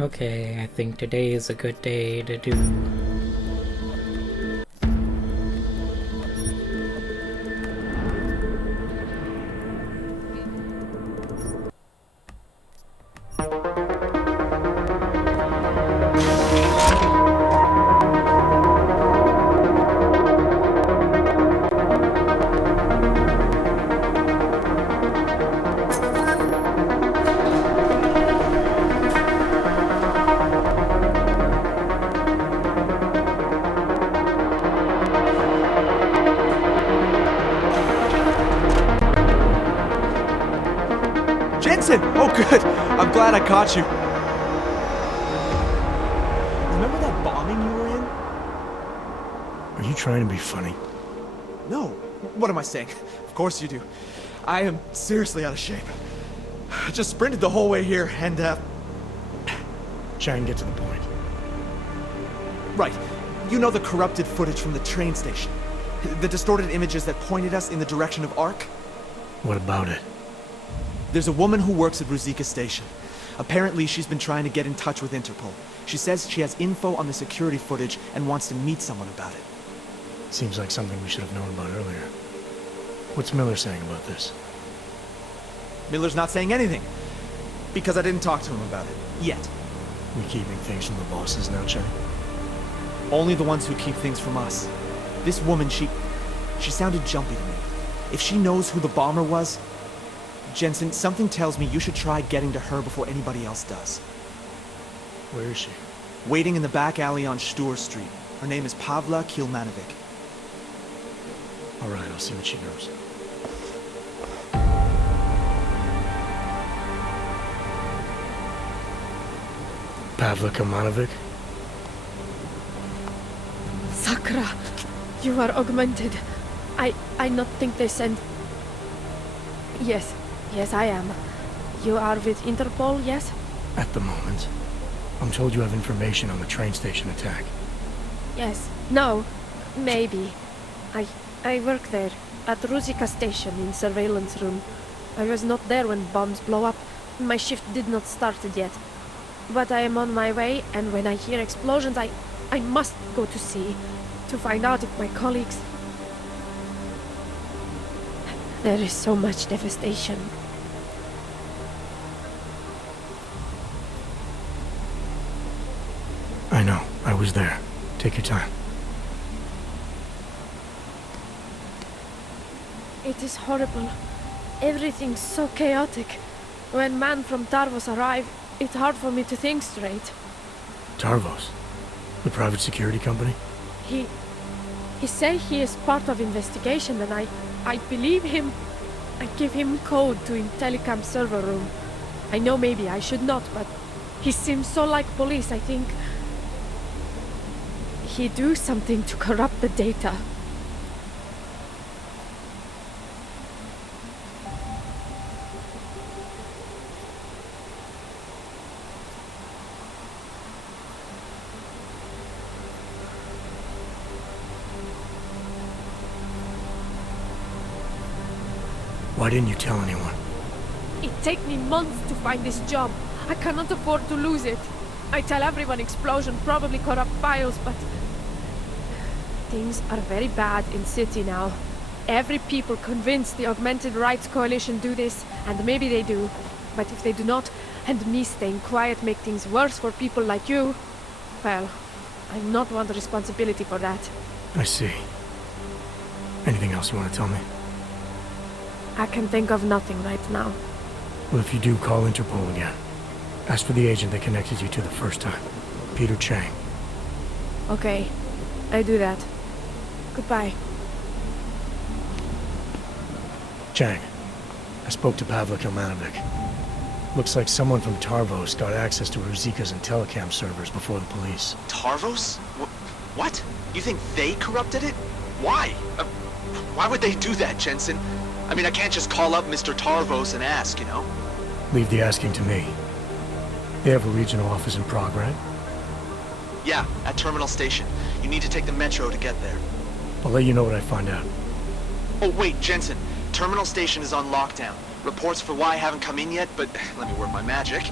Okay, I think today is a good day to do. Jensen! Oh, good. I'm glad I caught you. Remember that bombing you were in? Are you trying to be funny? No. What am I saying? Of course you do. I am seriously out of shape. I just sprinted the whole way here, and, Try and get to the point. Right. You know the corrupted footage from the train station? The distorted images that pointed us in the direction of Ark? What about it? There's a woman who works at Ruzicka Station. Apparently, she's been trying to get in touch with Interpol. She says she has info on the security footage and wants to meet someone about it. Seems like something we should have known about earlier. What's Miller saying about this? Miller's not saying anything. Because I didn't talk to him about it. Yet. We keeping things from the bosses now, Chang? Only the ones who keep things from us. This woman, she sounded jumpy to me. If she knows who the bomber was... Jensen, something tells me you should try getting to her before anybody else does. Where is she? Waiting in the back alley on Stur Street. Her name is Pavla Kilmanovic. All right, I'll see what she knows. Pavla Kilmanovic? Sakra, you are augmented. I not think they sent... Yes, I am. You are with Interpol, yes? At the moment. I'm told you have information on the train station attack. Yes. No. Maybe. I work there, at Ruzicka Station in surveillance room. I was not there when bombs blow up. My shift did not started yet. But I am on my way, and when I hear explosions, I must go to see, to find out if my colleagues... There is so much devastation. I know. I was there. Take your time. It is horrible. Everything's so chaotic. When man from Tarvos arrive, it's hard for me to think straight. Tarvos? The private security company? He say he is part of investigation, and I believe him. I give him code to in telecom server room. I know maybe I should not, but he seems so like police, I think. He do something to corrupt the data. Why didn't you tell anyone? It take me months to find this job. I cannot afford to lose it. I tell everyone explosion probably corrupt files, but... Things are very bad in city now. Every people convinced the Augmented Rights Coalition do this, and maybe they do. But if they do not, and me staying quiet make things worse for people like you, well, I not want the responsibility for that. I see. Anything else you want to tell me? I can think of nothing right now. Well, if you do, call Interpol again. Ask for the agent that connected you to the first time. Peter Chang. Okay, I do that. Goodbye. Chang, I spoke to Pavla Kilmanovic. Looks like someone from Tarvos got access to Ruzicka's and telecam servers before the police. Tarvos? What? You think they corrupted it? Why? Why would they do that, Jensen? I mean, I can't just call up Mr. Tarvos and ask, you know? Leave the asking to me. They have a regional office in Prague, right? Yeah, at Terminal Station. You need to take the metro to get there. I'll let you know what I find out. Oh, wait, Jensen. Terminal Station is on lockdown. Reports for why haven't come in yet, but let me work my magic.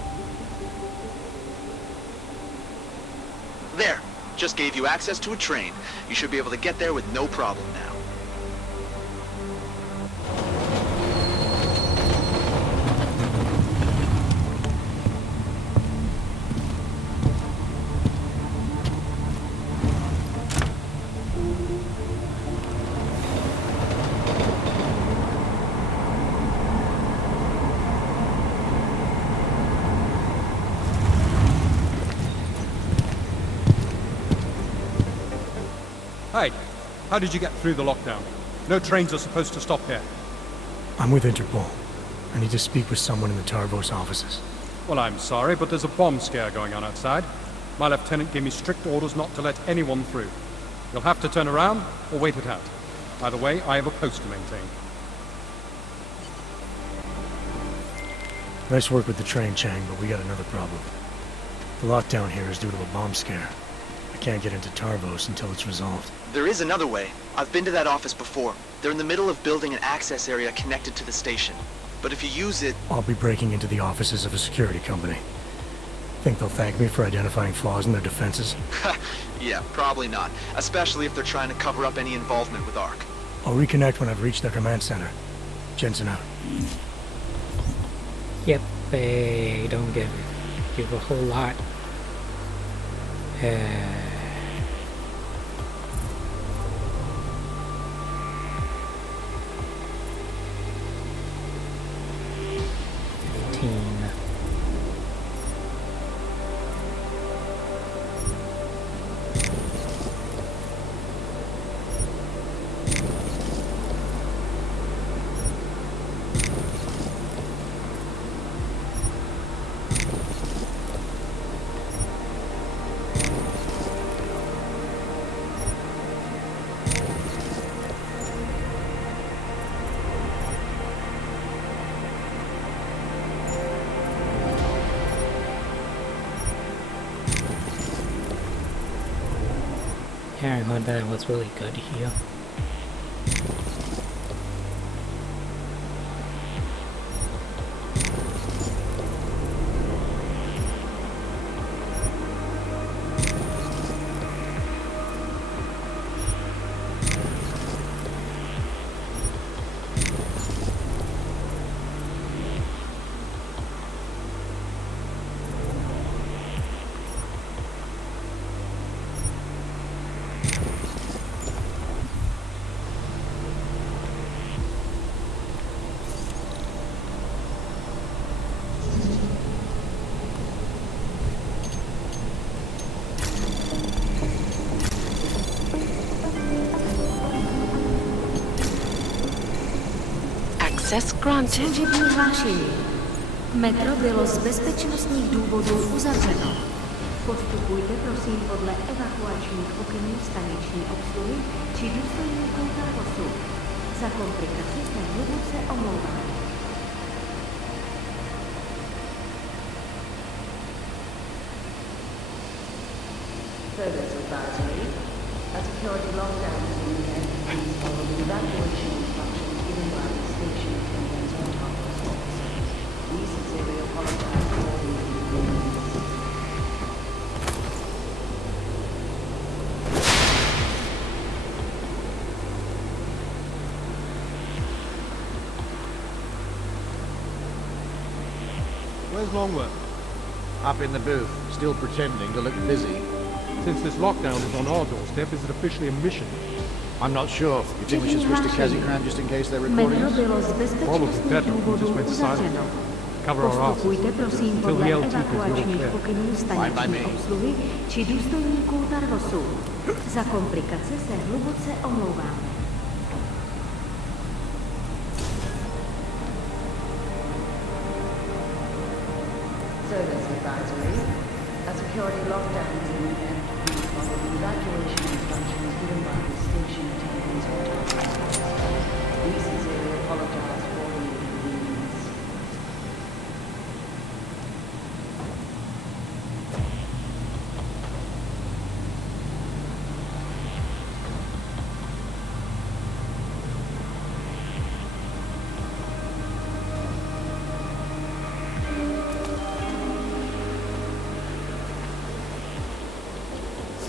There. Just gave you access to a train. You should be able to get there with no problem now. Hey, how did you get through the lockdown? No trains are supposed to stop here. I'm with Interpol. I need to speak with someone in the Tarvos offices. Well, I'm sorry, but there's a bomb scare going on outside. My lieutenant gave me strict orders not to let anyone through. You'll have to turn around or wait it out. Either way, I have a post to maintain. Nice work with the train, Chang, but we got another problem. The lockdown here is due to a bomb scare. I can't get into Tarvos until it's resolved. There is another way. I've been to that office before. They're in the middle of building an access area connected to the station. But if you use it... I'll be breaking into the offices of a security company. Think they'll thank me for identifying flaws in their defenses? Yeah, probably not. Especially if they're trying to cover up any involvement with ARC. I'll reconnect when I've reached their command center. Jensen out. Yep, they don't give a whole lot. Yeah, I heard that was really good here. Access granted. Služební hlášení. Metro bylo z bezpečnostních důvodů uzavřeno. Postupujte prosím podle evakuačních pokynů staniční obsluhy či důstojníků Tarvosu. Za komplikaci se hluboce omlouvám. Service advisory. A security lockdown is in the air. Please follow the evacuation instructions given by the station attendants and Tarvos officers. We sincerely apologize for all the inconvenience. Where's Longworth? Up in the booth, still pretending to look busy. Since this lockdown is on our doorstep, is it officially a mission? I'm not sure. You think we should switch to Kazikran just in case they're recording Metro us? bylo z Probably bezpečnostních better if we důvodů just went silent. uzavřeno. Cover our asses. Postupujte prosím Till podle the LT is all evakuačních clear. pokynů Fine by staniční me. obsluhy či důstojníků Tarvosu. Za komplikace se hluboce omlouváme. Service advisory. A security lockdown is in the air. Please follow the evacuation instructions given by the station attendants or Tarvos officers. We sincerely apologize for the inconvenience.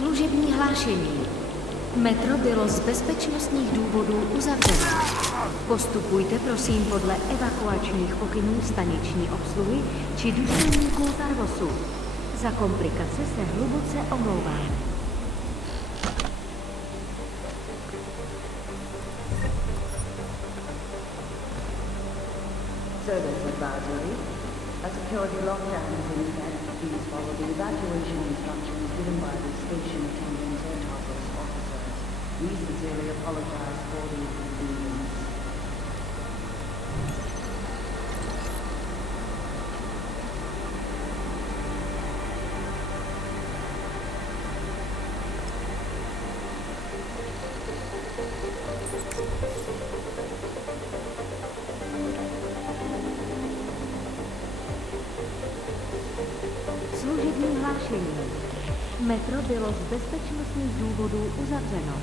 Služební hlášení. Metro bylo z bezpečnostních důvodů uzavřeno. Postupujte prosím podle evakuačních pokynů staniční obsluhy či důstojníků Tarvosu. Za komplikace se hluboce omlouváme. Service advisory. A security lockdown is in effect. Please follow the evacuation instructions given by the station attendants or Tarvos officers. We sincerely apologize for the inconvenience. Služební hlášení. Metro bylo z bezpečnostních důvodů uzavřeno.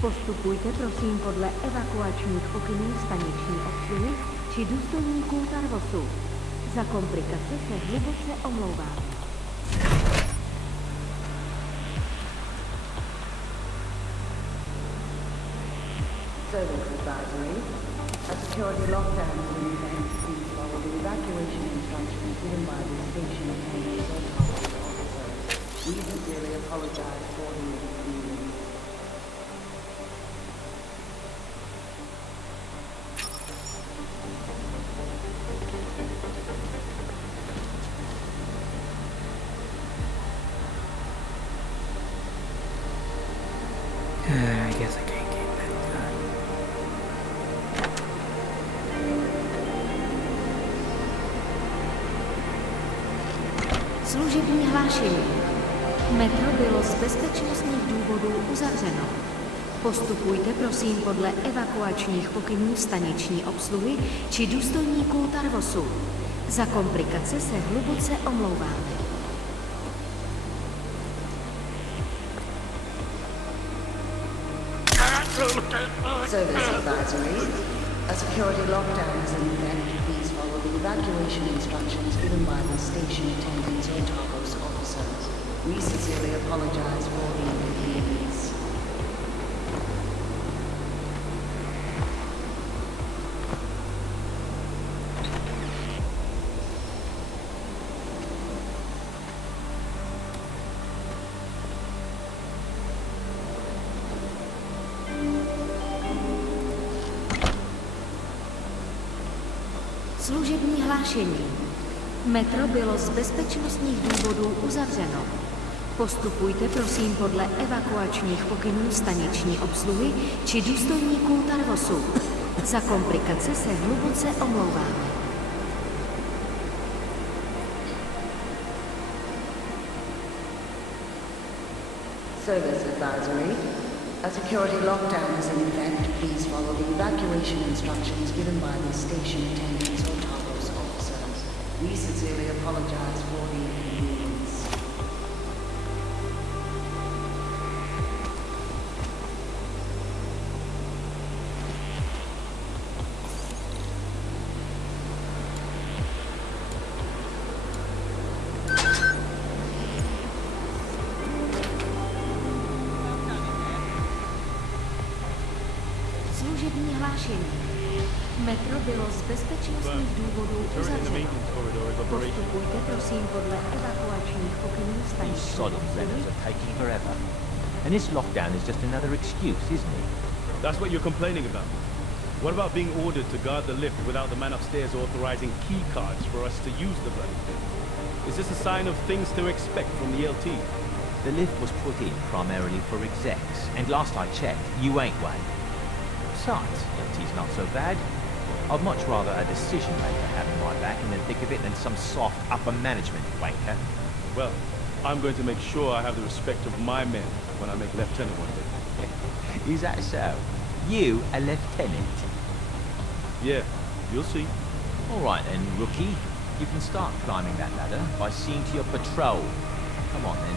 Postupujte prosím podle evakuačních pokynů staniční obsluhy či důstojníků Tarvosu. Za komplikace se hluboce omlouváme. Service advisory. A security lockdown is in effect. Please follow the evacuation instructions given by the station attendants or Tarvos officers. We sincerely apologize for the inconvenience. I guess I can't get that done. Služební hlášení. Metro bylo z bezpečnostních důvodů uzavřeno. Postupujte prosím podle evakuačních pokynů staniční obsluhy či důstojníků Tarvosu. Za komplikace se hluboce omlouváme. Service advisory. A security lockdown is in effect. Please follow the evacuation instructions given by the station attendants or Tarvos officers. We sincerely apologize for the inconvenience. Služební hlášení. Metro bylo z bezpečnostních důvodů uzavřeno. Postupujte prosím podle evakuačních pokynů staniční obsluhy či důstojníků Tarvosu. Za komplikace se hluboce omlouváme. Service advisory. A security lockdown is in effect. Please follow the evacuation instructions given by the station attendants or Tarvos officers. We sincerely apologize for the inconvenience. Služební hlášení. Metro bylo z bezpečnostních důvodů uzavřeno. Postupujte prosím podle evakuačních pokynů These staniční sodom obsluhy. centres are taking forever. And this lockdown is just another excuse, isn't it? That's what you're complaining about. What about being ordered to guard the lift without the man upstairs authorizing key cards for us to use the bloody thing? Is this a sign of things to expect from the LT? The lift was put in primarily for execs, and last I checked, you ain't one. Besides, LT's not so bad. I'd much rather a decision maker having my back in the thick of it than some soft upper management wanker. Well, I'm going to make sure I have the respect of my men when I make lieutenant one day. Is that so? You a lieutenant? Yeah, you'll see. All right then, rookie. You can start climbing that ladder by seeing to your patrol. Come on then.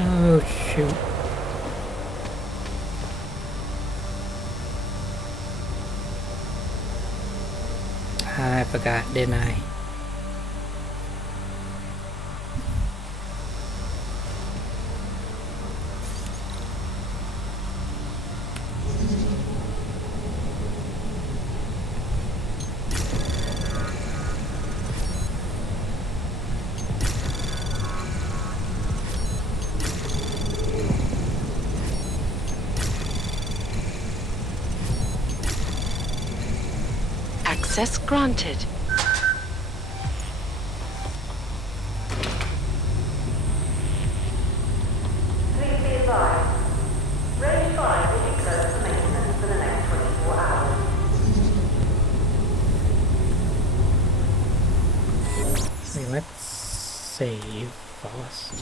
Oh shoot. I forgot, didn't I? Access granted. Please be advised. Range 5 will be closed for maintenance for the next 24 hours. See, let's save first.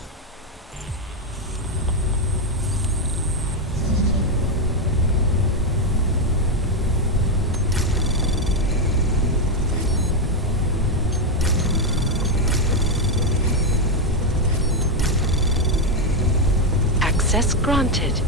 Access granted.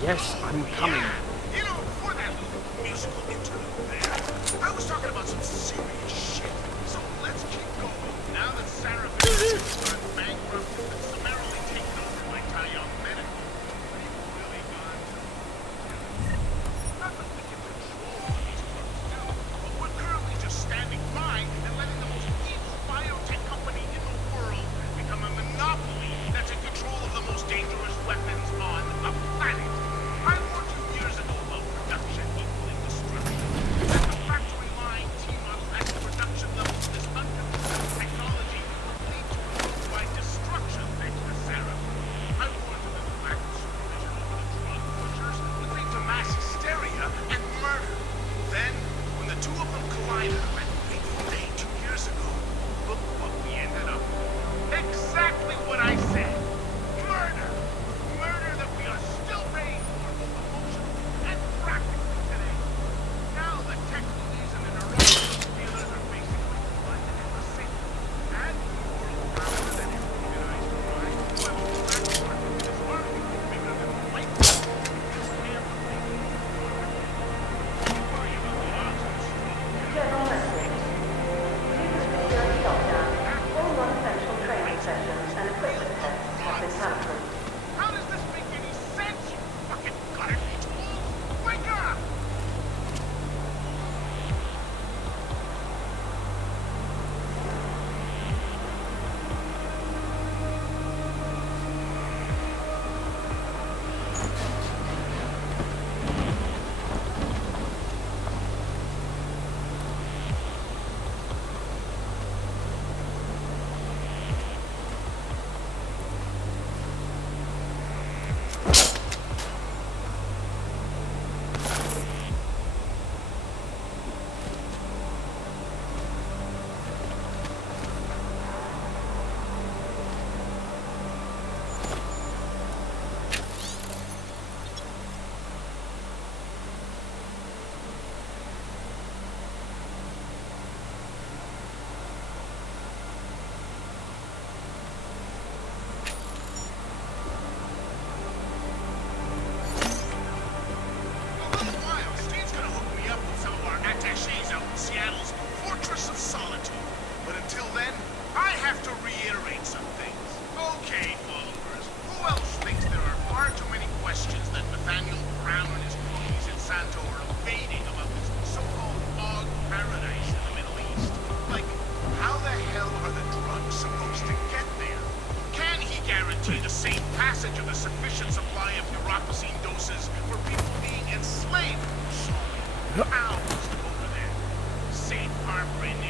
Yes, I'm coming. You know, before that little musical interlude there, I was talking about some serious shit. So let's keep going. Now that Sarah gone bankrupt and summarily taken over by Tyone Bennett, we've really gone. Not that we can control what these crooks do, but we're currently just standing by and letting the most evil biotech company in the world become a monopoly that's in control of the most dangerous weapons on the planet. I warned you years ago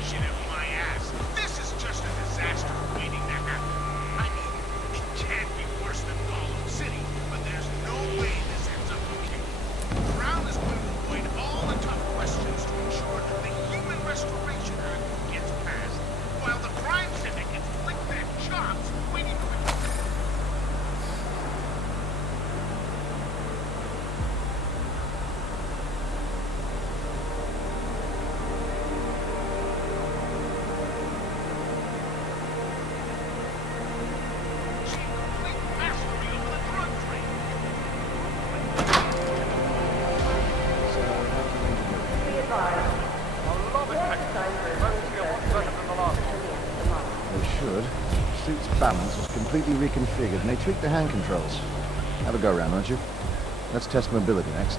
shit up my ass. This is just a disaster waiting to happen. I mean, it can't be worse than Gollum City, but there's no way this ends up okay. Brown is going to avoid all the tough questions to ensure that the Human Restoration Act gets passed, while the crime syndicates lick their chops waiting for the... Balance was completely reconfigured, and they tweaked the hand controls. Have a go around, won't you? Let's test mobility next.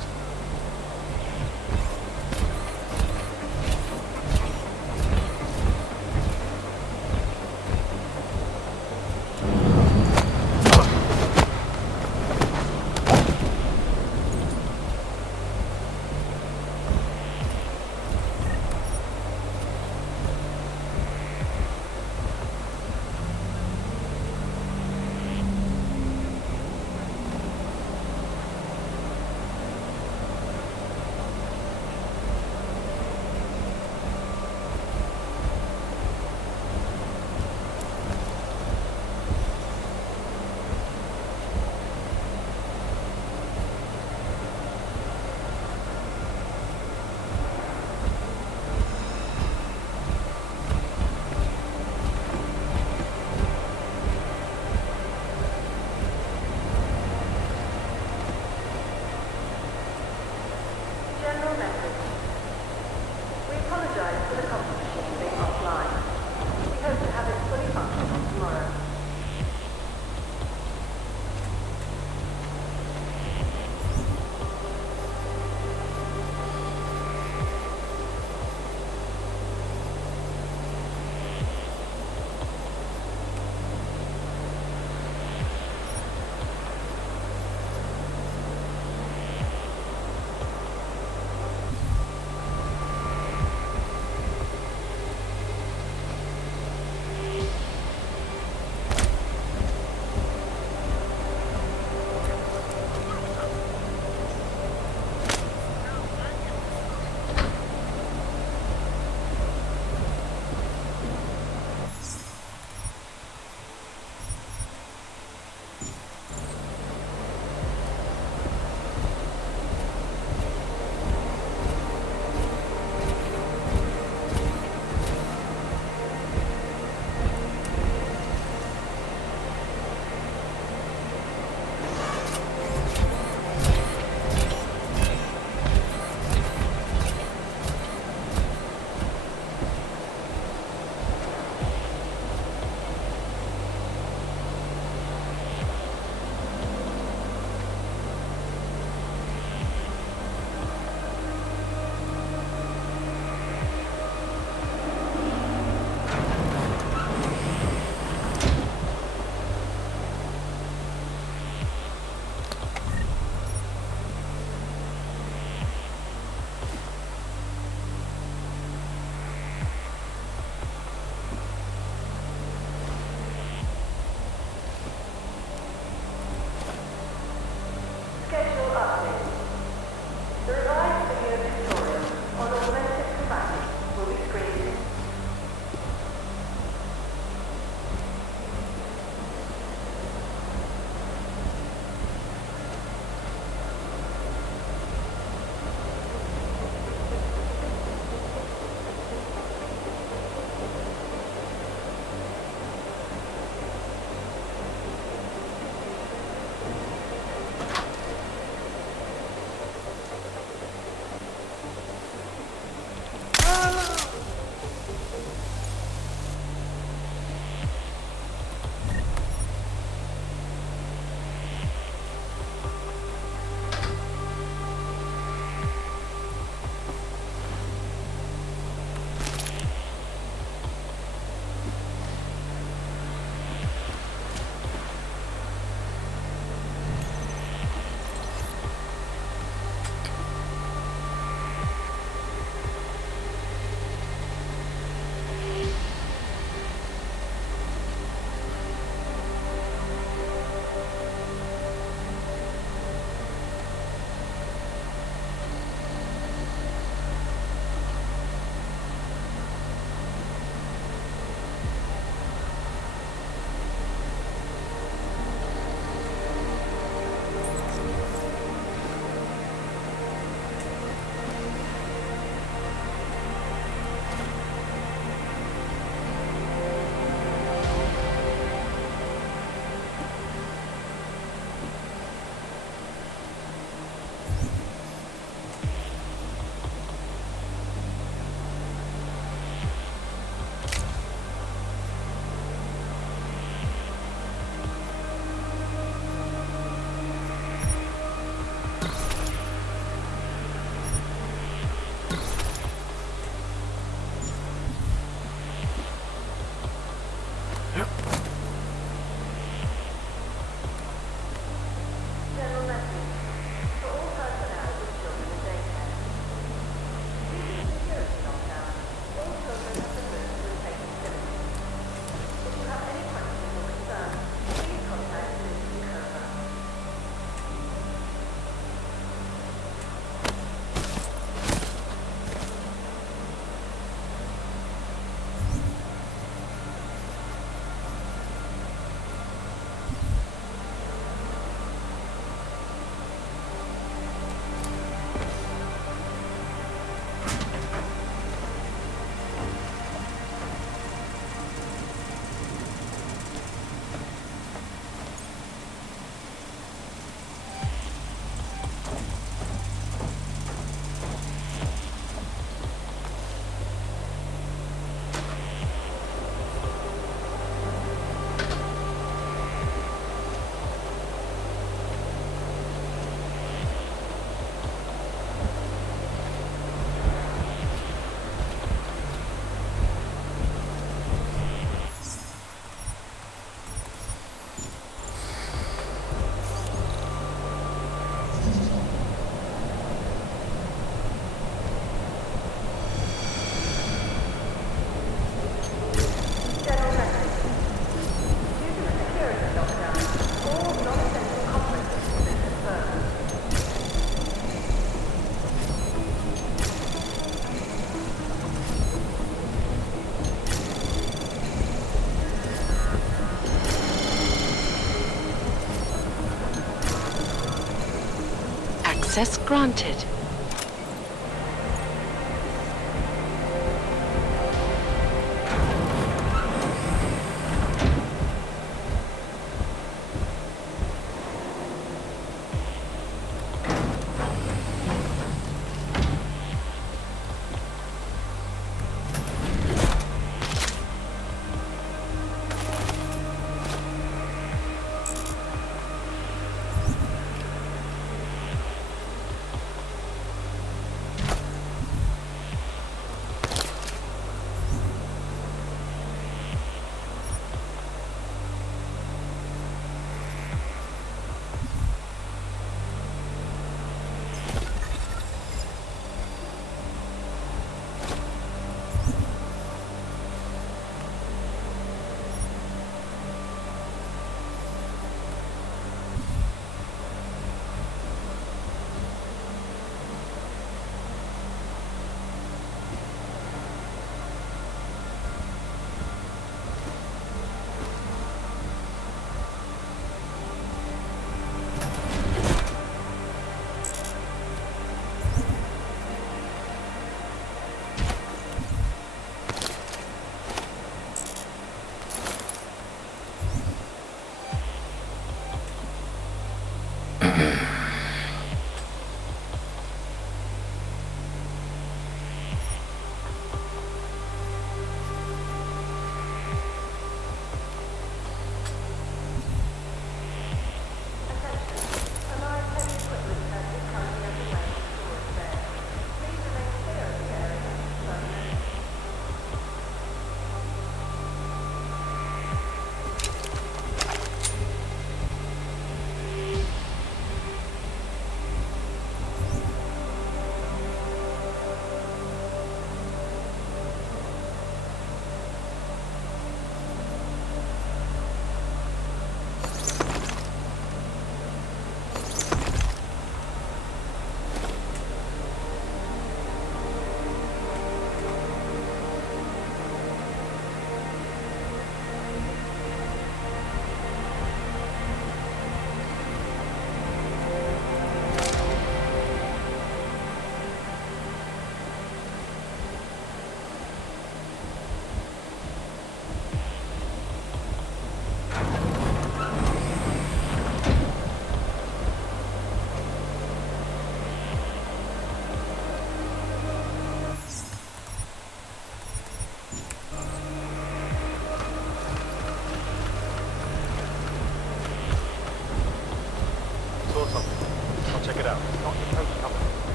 Access granted.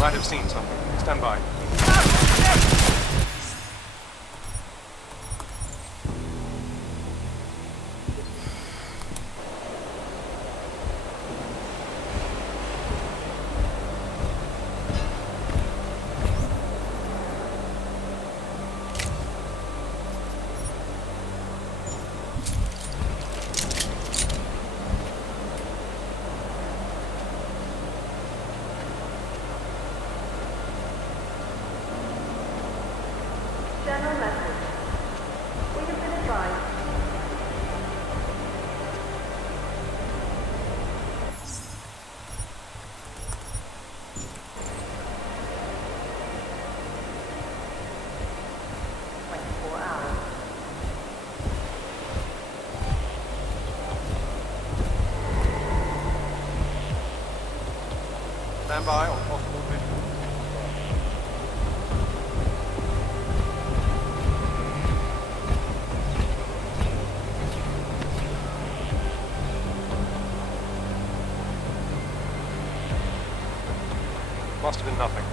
Might have seen something. Stand by. General message. We have been advised. Stand by on possible vision. Must have been nothing.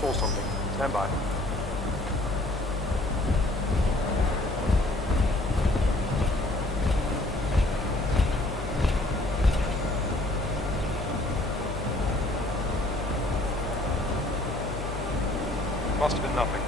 Saw something. Stand by. Must have been nothing.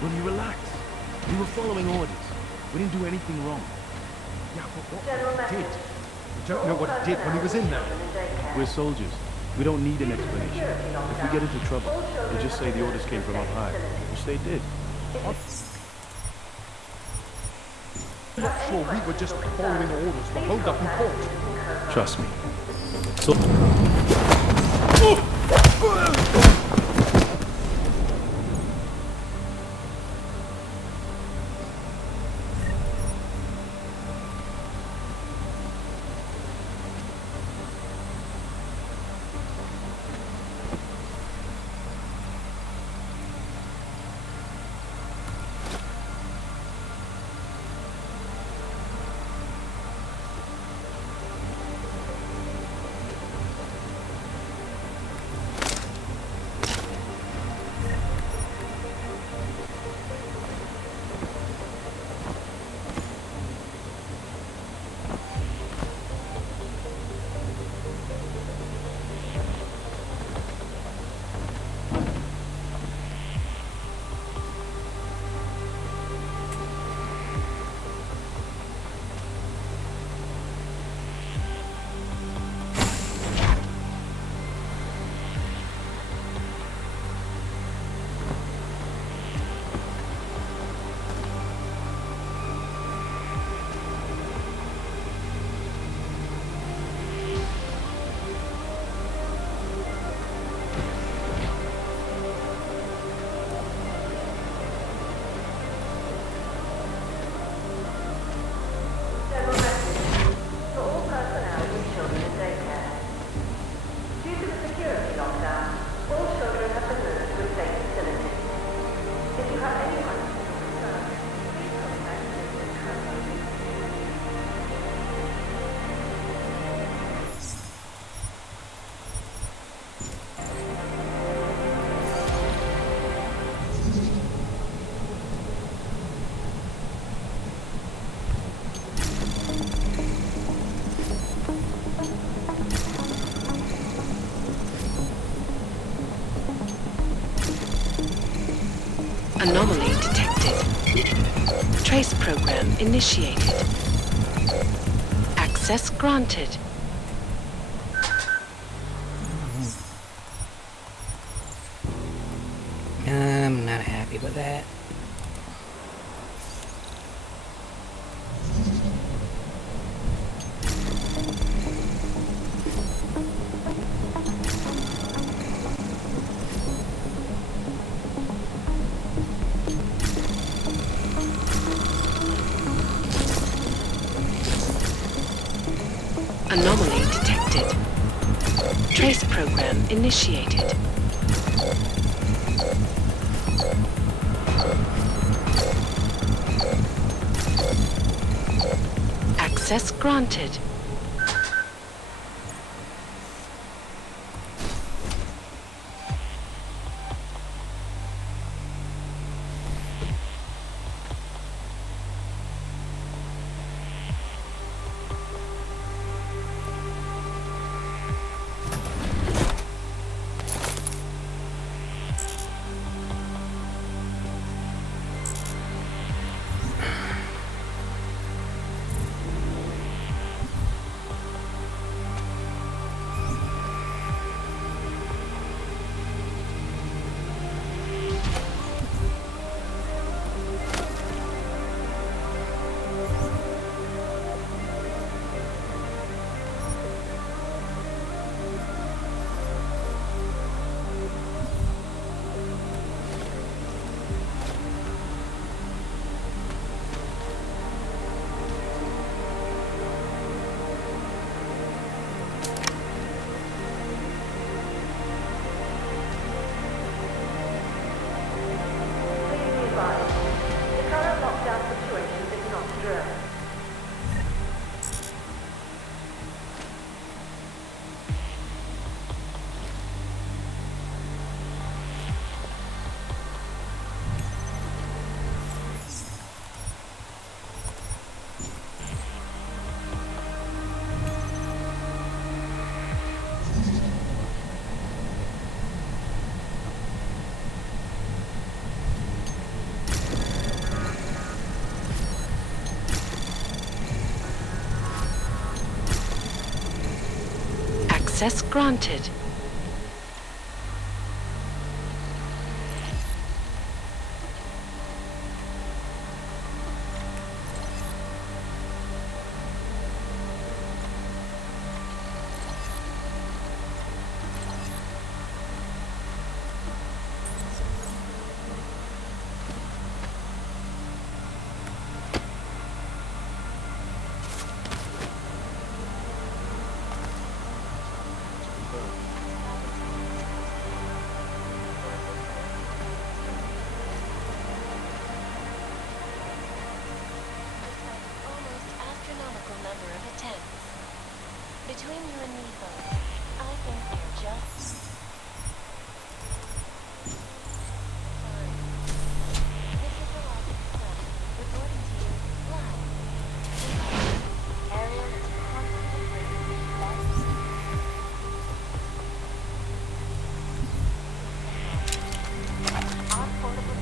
Will you relax? We were following orders. We didn't do anything wrong. Yeah, but what he did? We don't know what he did when he was in there. We're soldiers. We don't need an explanation. If we get into trouble, we'll just say the orders came from up high, which they did. I'm not sure we were just following orders for hold up in court. Trust me. So Anomaly detected. Trace program initiated. Access granted. I'm not happy with that. Anomaly detected. Trace program initiated. Access granted. Access granted. Between you and me, folks, I think they're just fine. This is the last express, reporting to you live. Ariel is constantly bringing me best. Our portable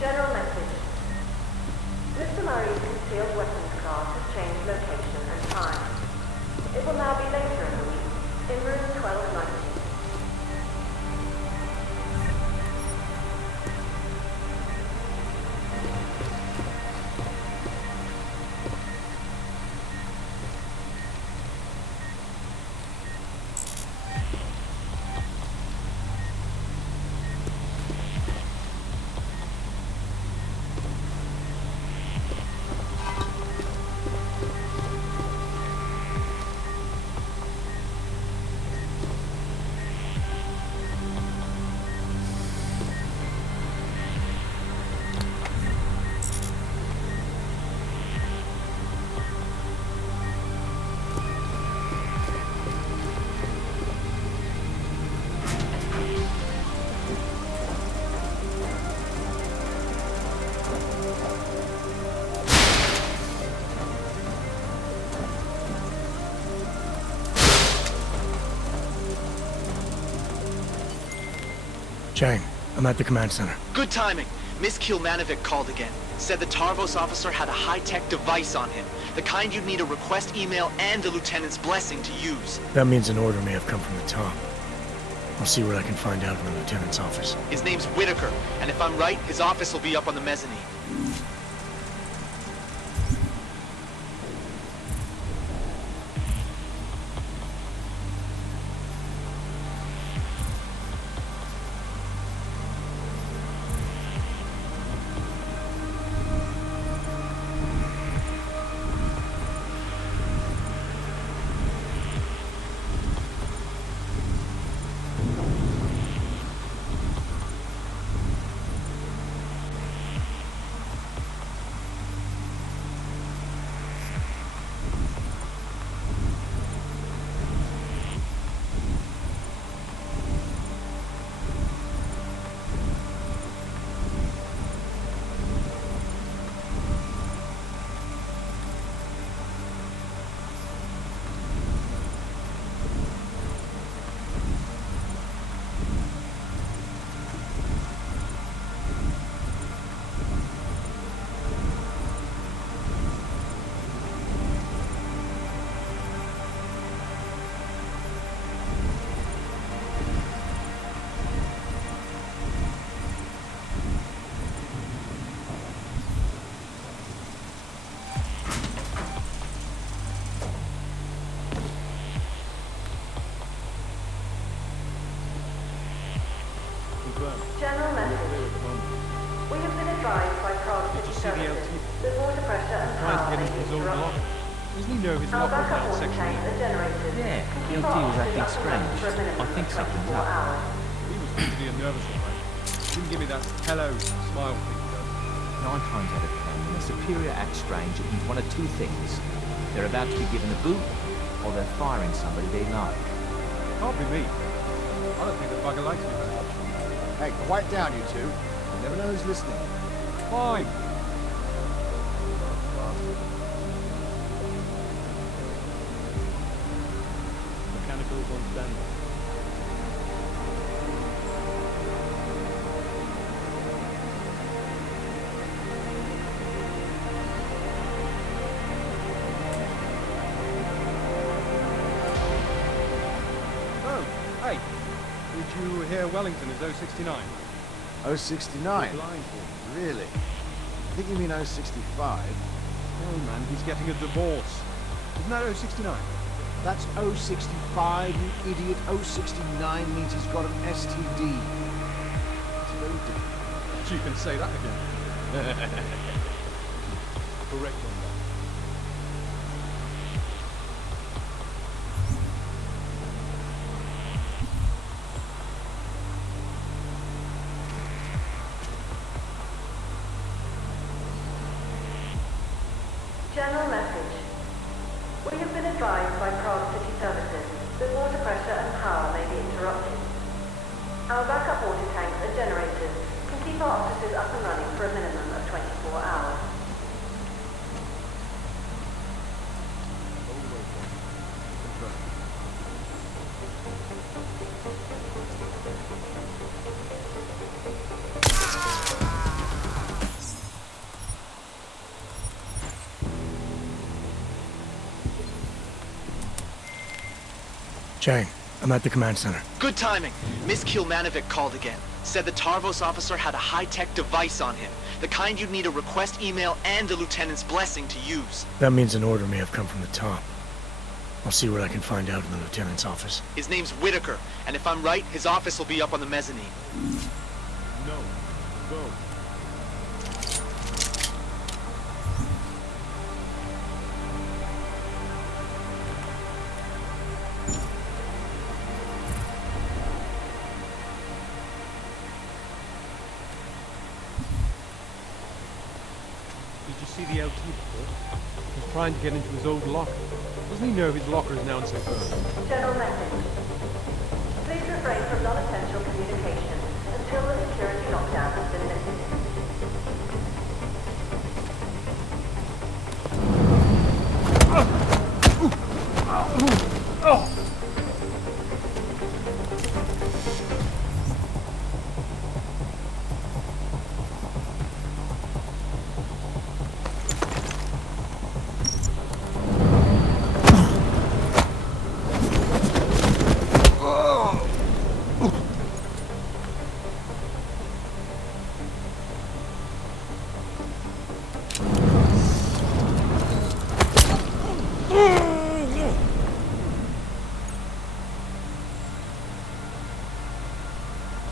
General message. Mr. Murray's concealed weapons class has changed location and time. It will now be later in the week, in room 1290. Chang, I'm at the command center. Good timing. Miss Kilmanovic called again. Said the Tarvos officer had a high-tech device on him. The kind you'd need a request email and the lieutenant's blessing to use. That means an order may have come from the top. I'll see what I can find out in the lieutenant's office. His name's Whitaker, and if I'm right, his office will be up on the mezzanine. Doesn't he know his locker is now in section 8? Yeah, the LT was acting strange. I think something's up. He was meant to be a nervous one. Didn't give me that hello smile thing, though. 9 times out of 10, when a superior acts strange, it means one of two things. They're about to be given a boot, or they're firing somebody they like. Can't be me. I don't think the bugger likes me very much. Hey, quiet down, you two. You never know who's listening. Fine. Mechanicals on standby. Oh, hey. Did you hear Wellington is 069? 069? Really? I think you mean 065. Oh man, he's getting a divorce. Isn't that 069? That's 065, you idiot. 069 means he's got an STD. It's very different. You can say that again. Correct on that. General message. We have been advised by Prague City Services that water pressure and power may be interrupted. Our backup water tanks and generators can keep our offices up and running for a minimum of 24 hours. Chang, I'm at the command center. Good timing. Miss Kilmanovic called again. Said the Tarvos officer had a high-tech device on him. The kind you'd need a request email and the lieutenant's blessing to use. That means an order may have come from the top. I'll see what I can find out in the lieutenant's office. His name's Whitaker, and if I'm right, his office will be up on the mezzanine. No. Go. Did you see the LT before? He's trying to get into his old locker. Doesn't he know his locker is now in section 8? General message. Please refrain from non-essential communication until the security lockdown has been lifted.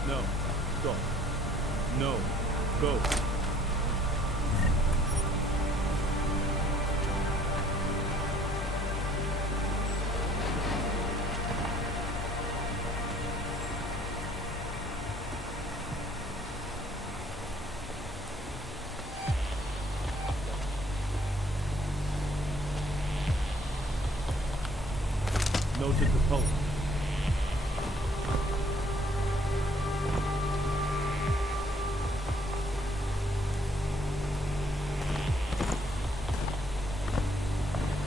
No. Stop. No. Go. Noted the pulse.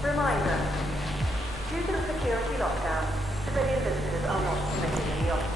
Reminder. Due to the security lockdown, civilian visitors are not permitted in the offices.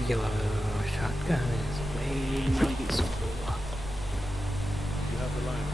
regular shotgun is way more useful. You have the line.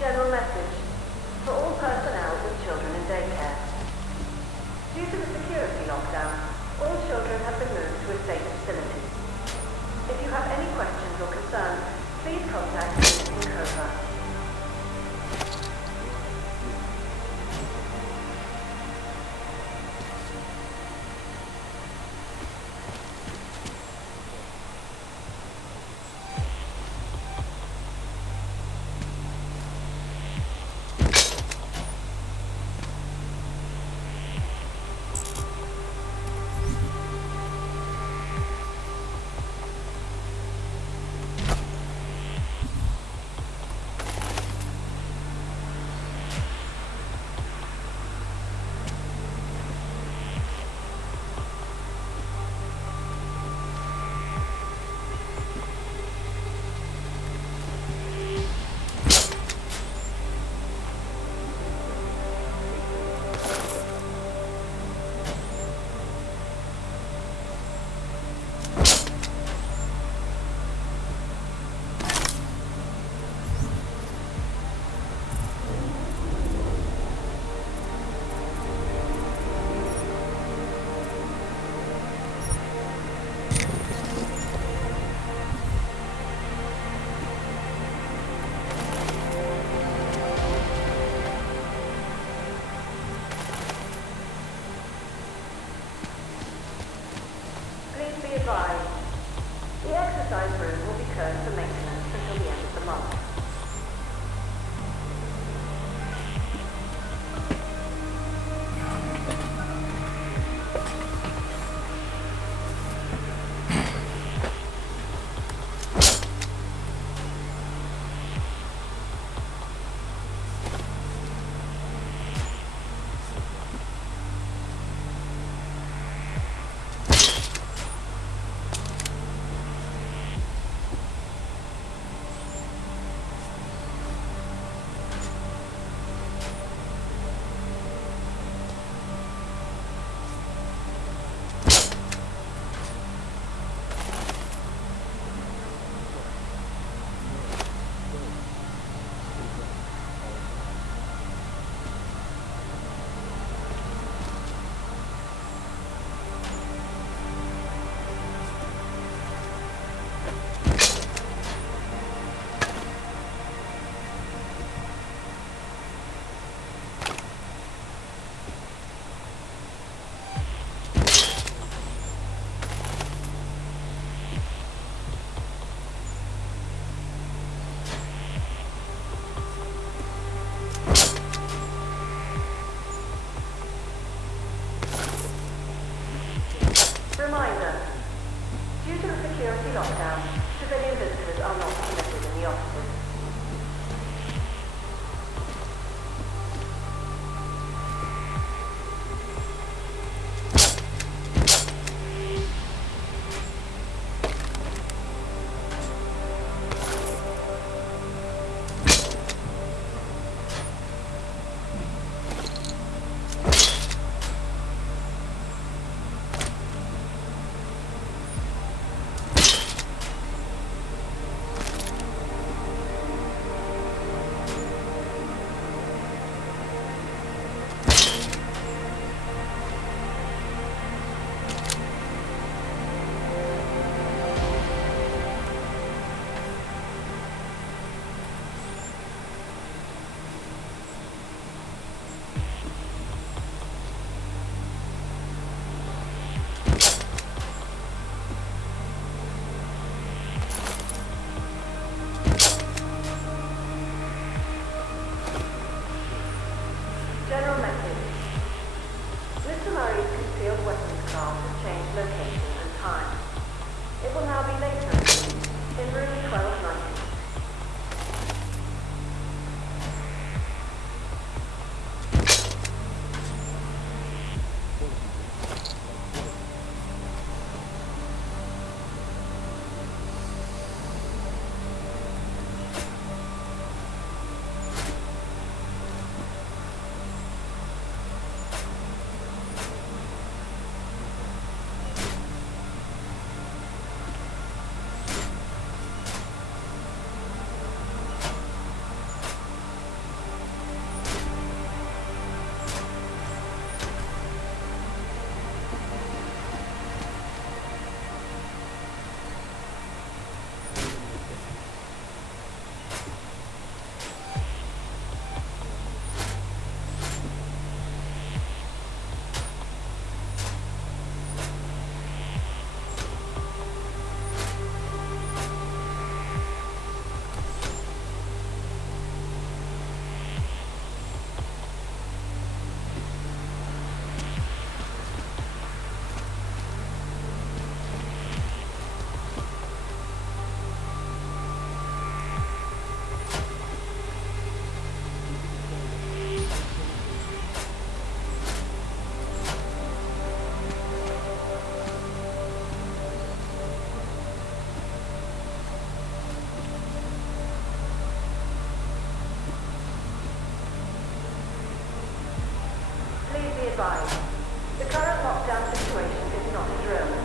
General message. For all personnel with children in daycare. Due to the security lockdown, all children have been moved to a safe facility. If you have any questions or concerns, please contact me in Cova. Be advised, the exercise room will be closed for maintenance until the end of the month. Reminder, due to the security lockdown, civilian visitors are not permitted in the offices. advised. The current lockdown situation is not a drill.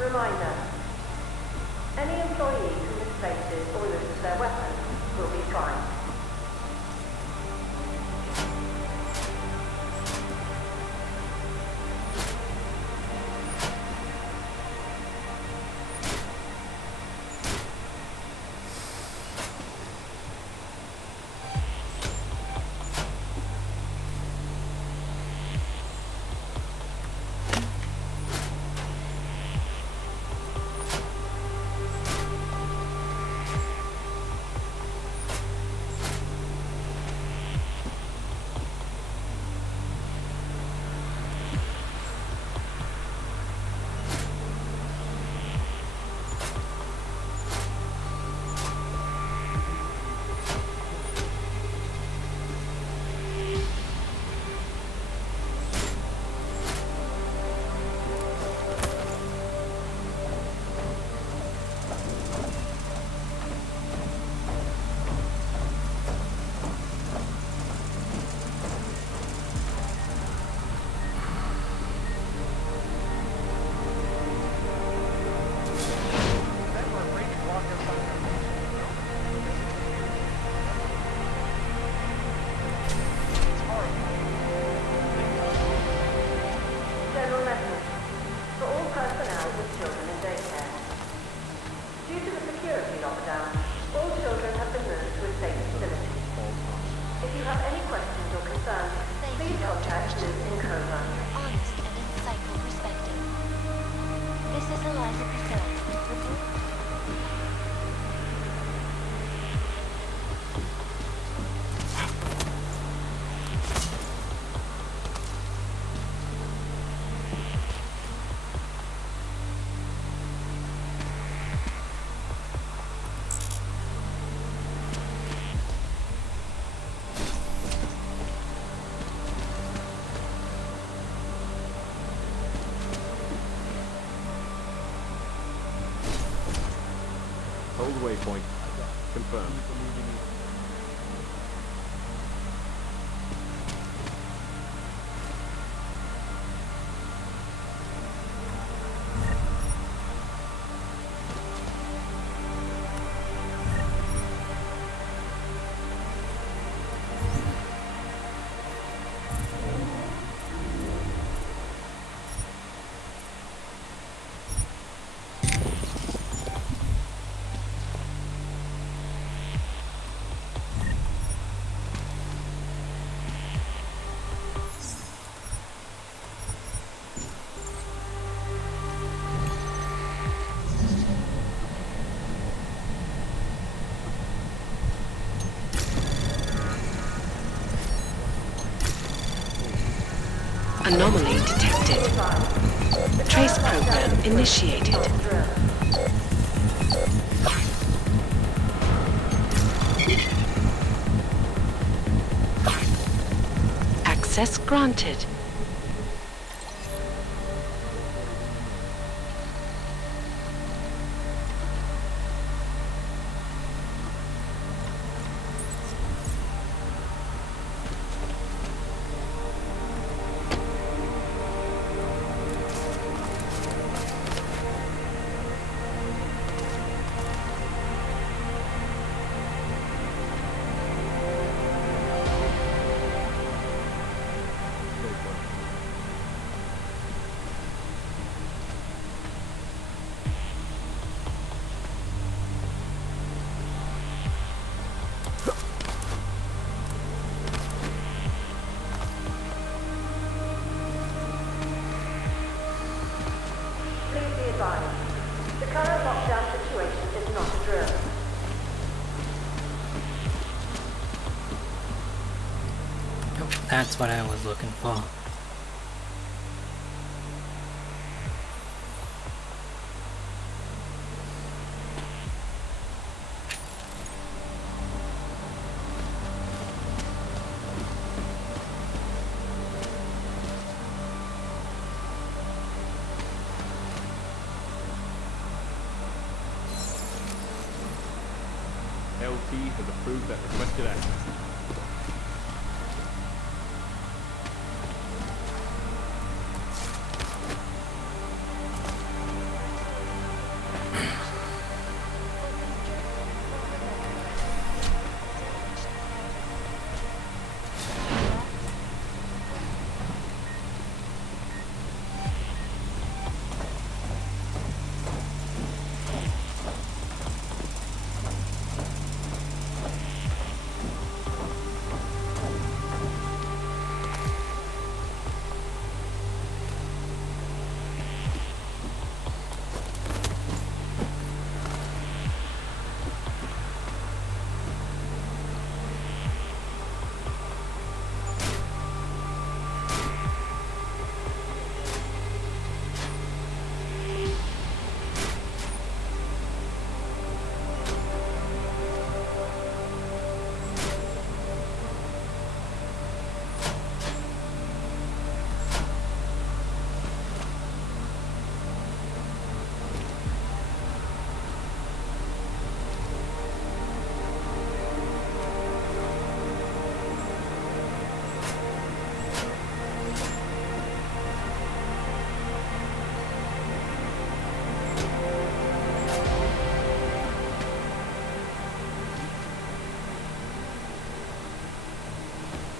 Reminder. Any employee who misplaces or loses their weapon will be fined. Hold waypoint. Confirmed. Anomaly detected. Trace program initiated. Access granted. That's what I was looking for. LT has approved that requested access.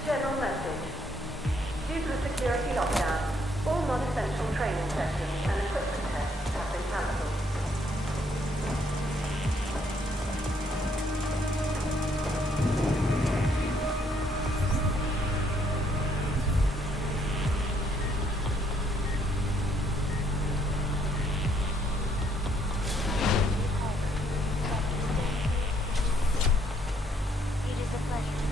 General message. Due to the security lockdown, all non-essential training sessions and equipment tests have been cancelled. It is a pleasure.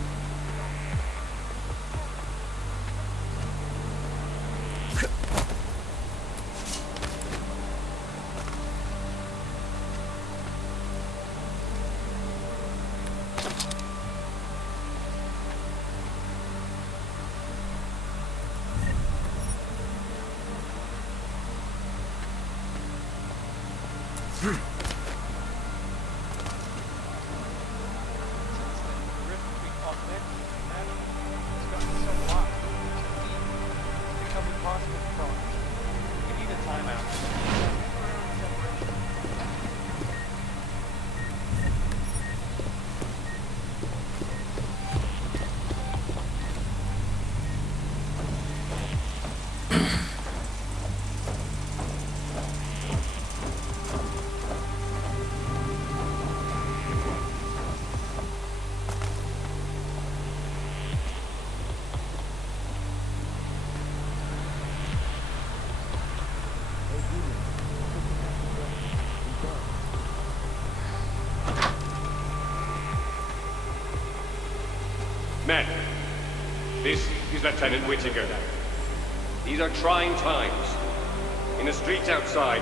Men, this is Lieutenant Whittaker. These are trying times. In the streets outside,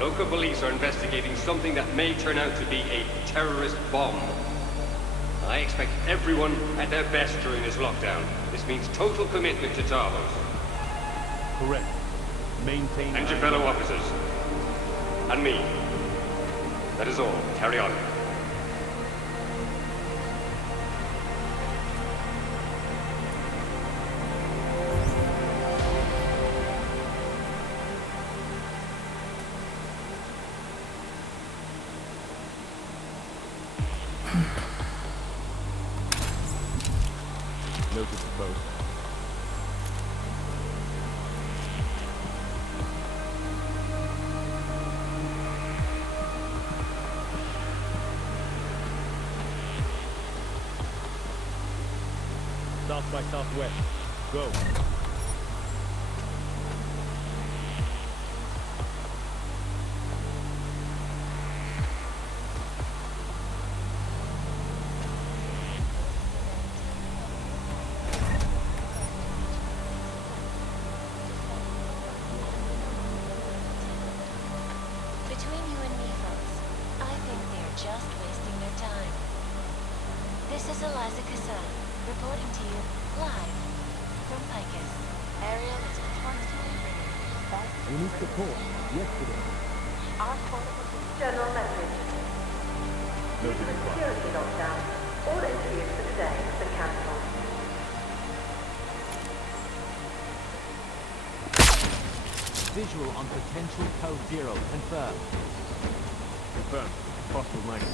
local police are investigating something that may turn out to be a terrorist bomb. I expect everyone at their best during this lockdown. This means total commitment to Tarvos. Correct. Maintain... And your fellow officers. And me. That is all. Carry on. Noted to post. South by southwest. Go. is Eliza Cassan, reporting to you live from Picus. Ariel is constantly ringing. We need support. Yesterday. Our portable... General message. Due to the security lockdown, all interviews for today have been cancelled. Visual on potential code 0. Confirmed. Confirmed. Possible mic.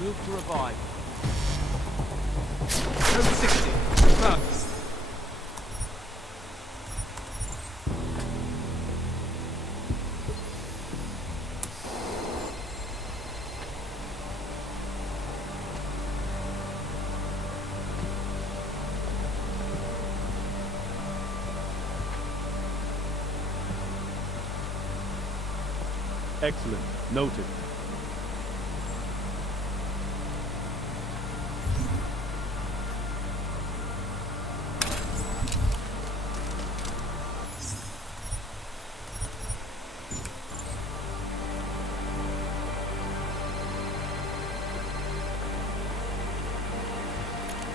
Move to revive. Code 60. Confirmed. Excellent. Noted.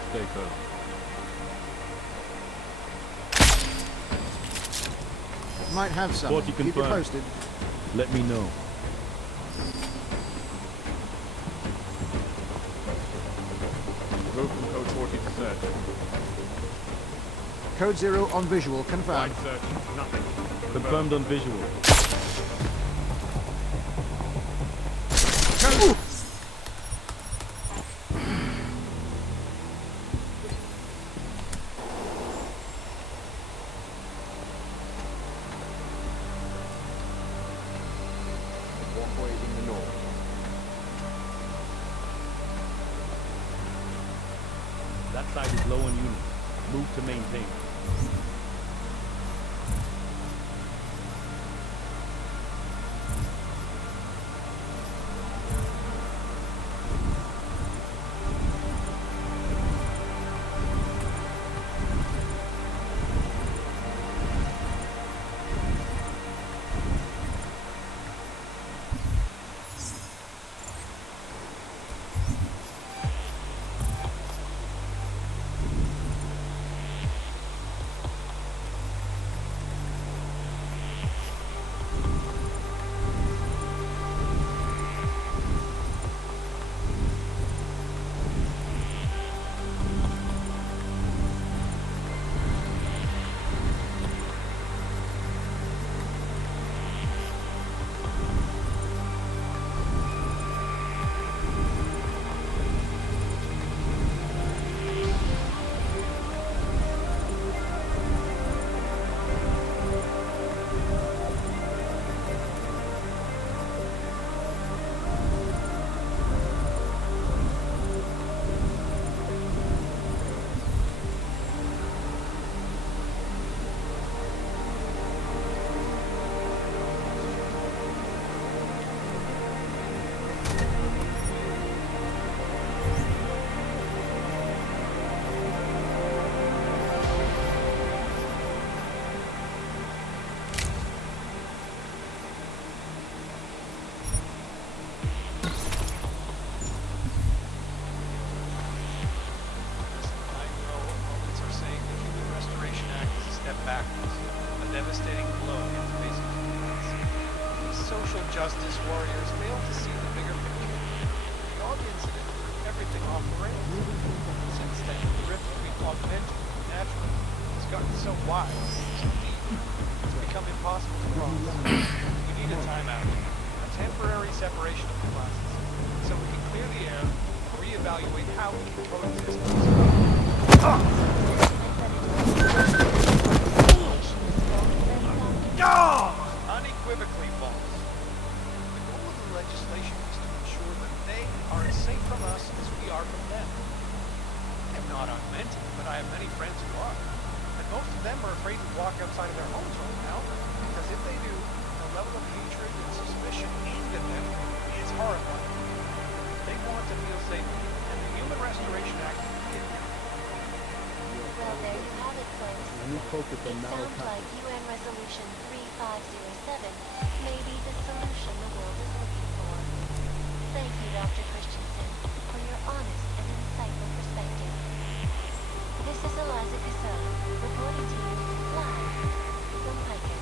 Stay calm. Might have some. What you Keep it confirmed. posted. Let me know. Move from code 40 to search. Code 0 on visual. Wide Confirmed. search. Nothing. Confirmed on visual. Walkway in the north. That side is low on units. Move to maintain. justice warriors fail to see the bigger picture. The Og incident threw everything off the rails. Since then, the rift between augmented and natural has gotten so wide, so deep, it's become impossible to cross. We need a timeout, a temporary separation of the classes, so we can clear the air, reevaluate how we can coexist. Unequivocally false. The goal of the legislation is to ensure that they are as safe from us as we are from them. I'm not augmented, but I have many friends who are. And most of them are afraid to walk outside of their homes right now, because if they do, the level of hatred and suspicion aimed at them is horrifying. They want to feel safe, and the Human Restoration Act is Well, there you have it, folks. Sounds like UN Resolution 3507 may be the solution the world is looking for. Thank you, Dr. Christensen, for your honest and insightful perspective. This is Eliza Casella, reporting to you live from Piker.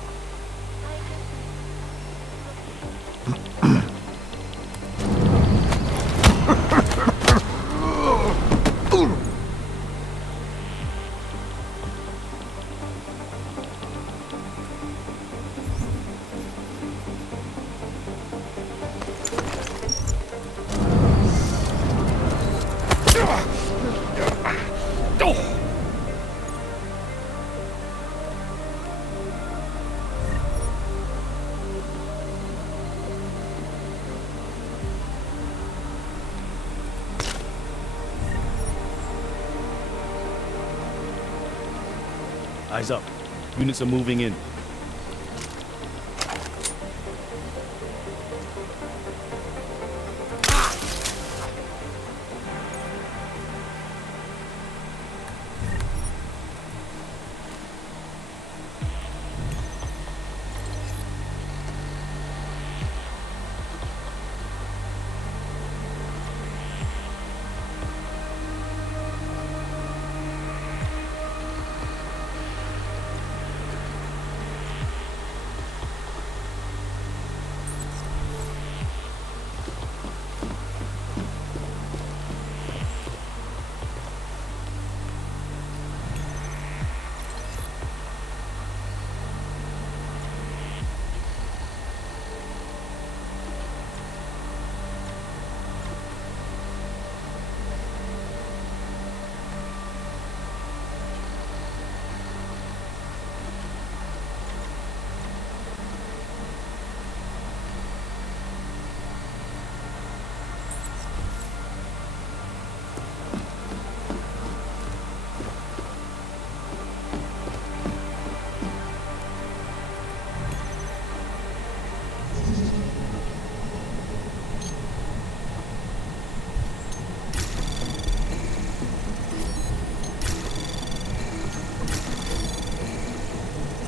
Eyes up. Units are moving in.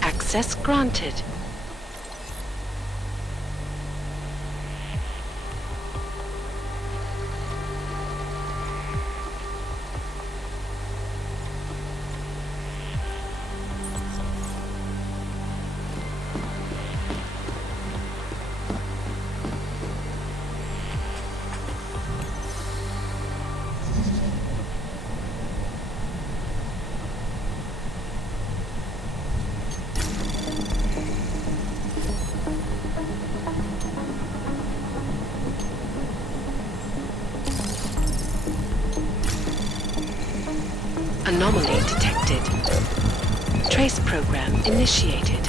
Access granted. Anomaly detected. Trace program initiated.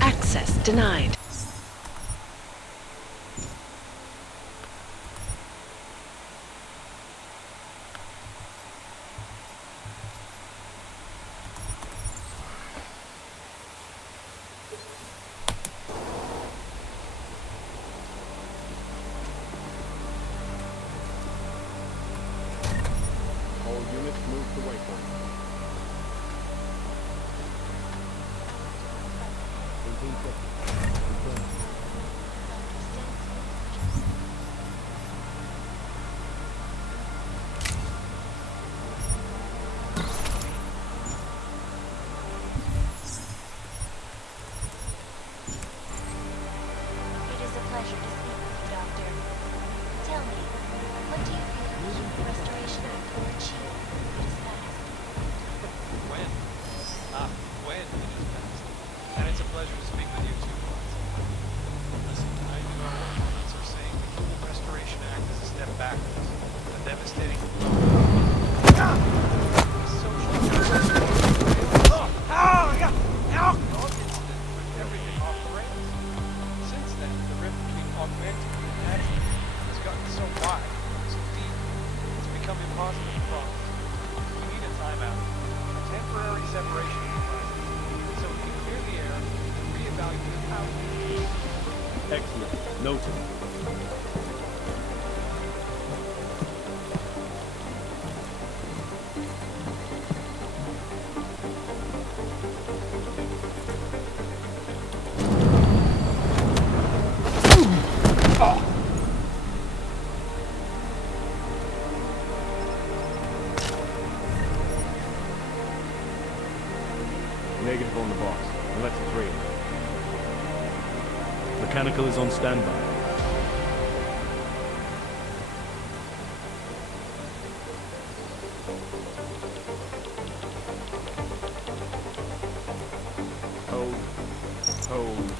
Access denied. All units move to waypoint. 1850. It is a pleasure to speak with you, Doctor. Tell me, what do you feel the Restoration Act will achieve when it is passed? When? When it is passed. And it's a pleasure to speak with you too, Eliza. Listen, I know our opponents are saying the Human Restoration Act is a step backwards, a devastating blow. A social everything off the rails. Since then, the rift between augmented and natural has gotten so wide, so deep, it's become impossible to cross. We need a timeout, a temporary separation from life, so we can clear the air and reevaluate how we do. Excellent. Noted. Mechanical is on standby. Hold. Hold.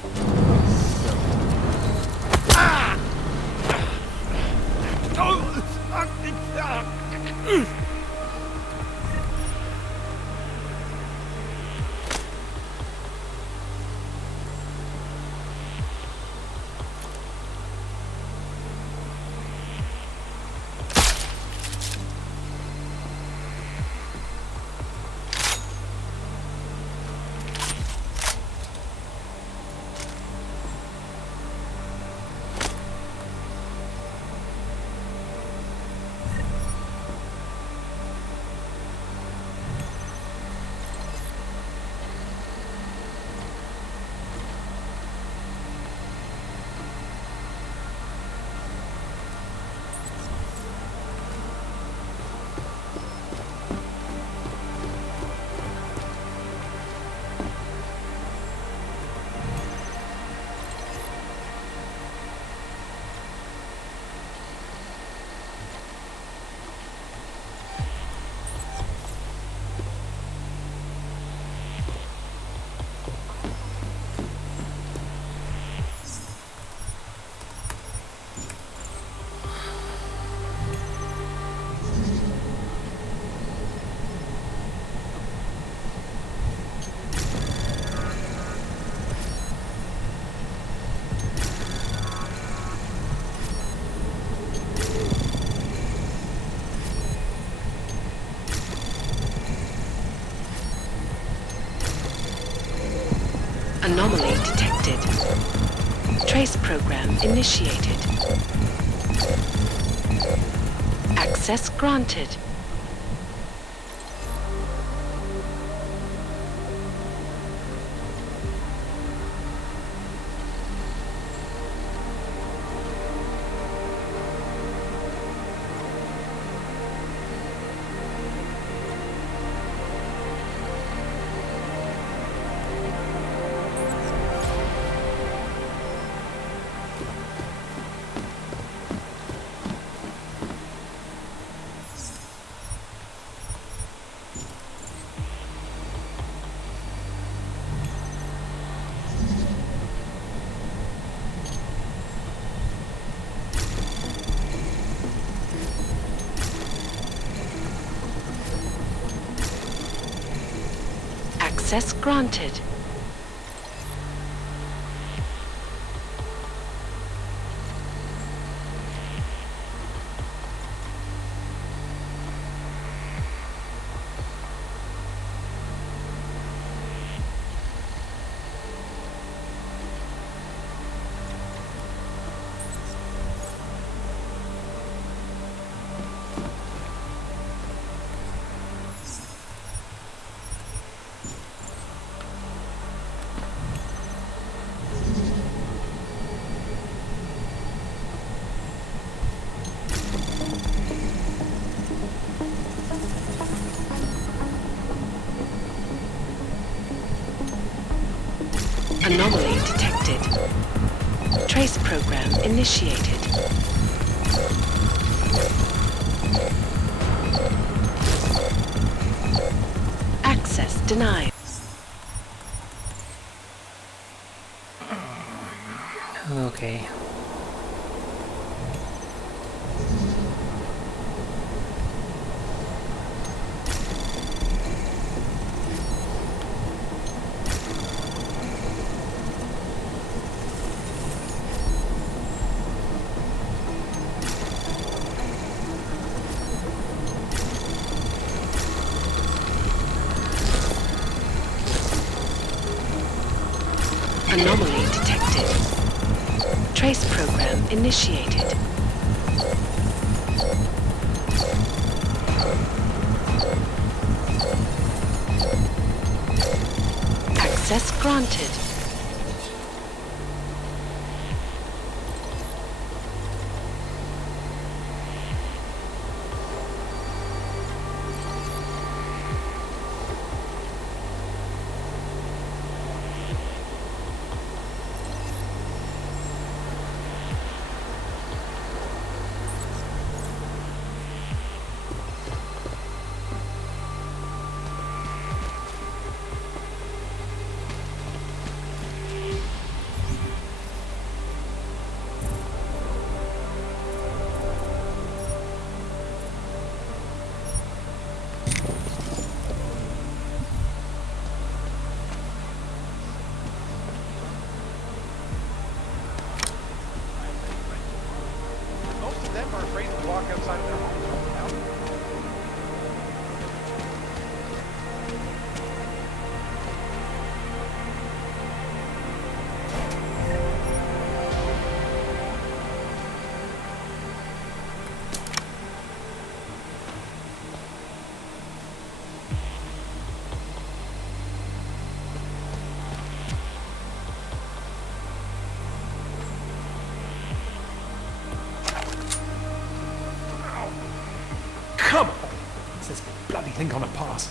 Anomaly detected. Trace program initiated. Access granted. Access granted. Anomaly detected. Trace program initiated. Access denied. Okay. Anomaly detected. Trace program initiated. Access granted. outside of their homes won't help. Come on! What's this bloody thing gonna pass?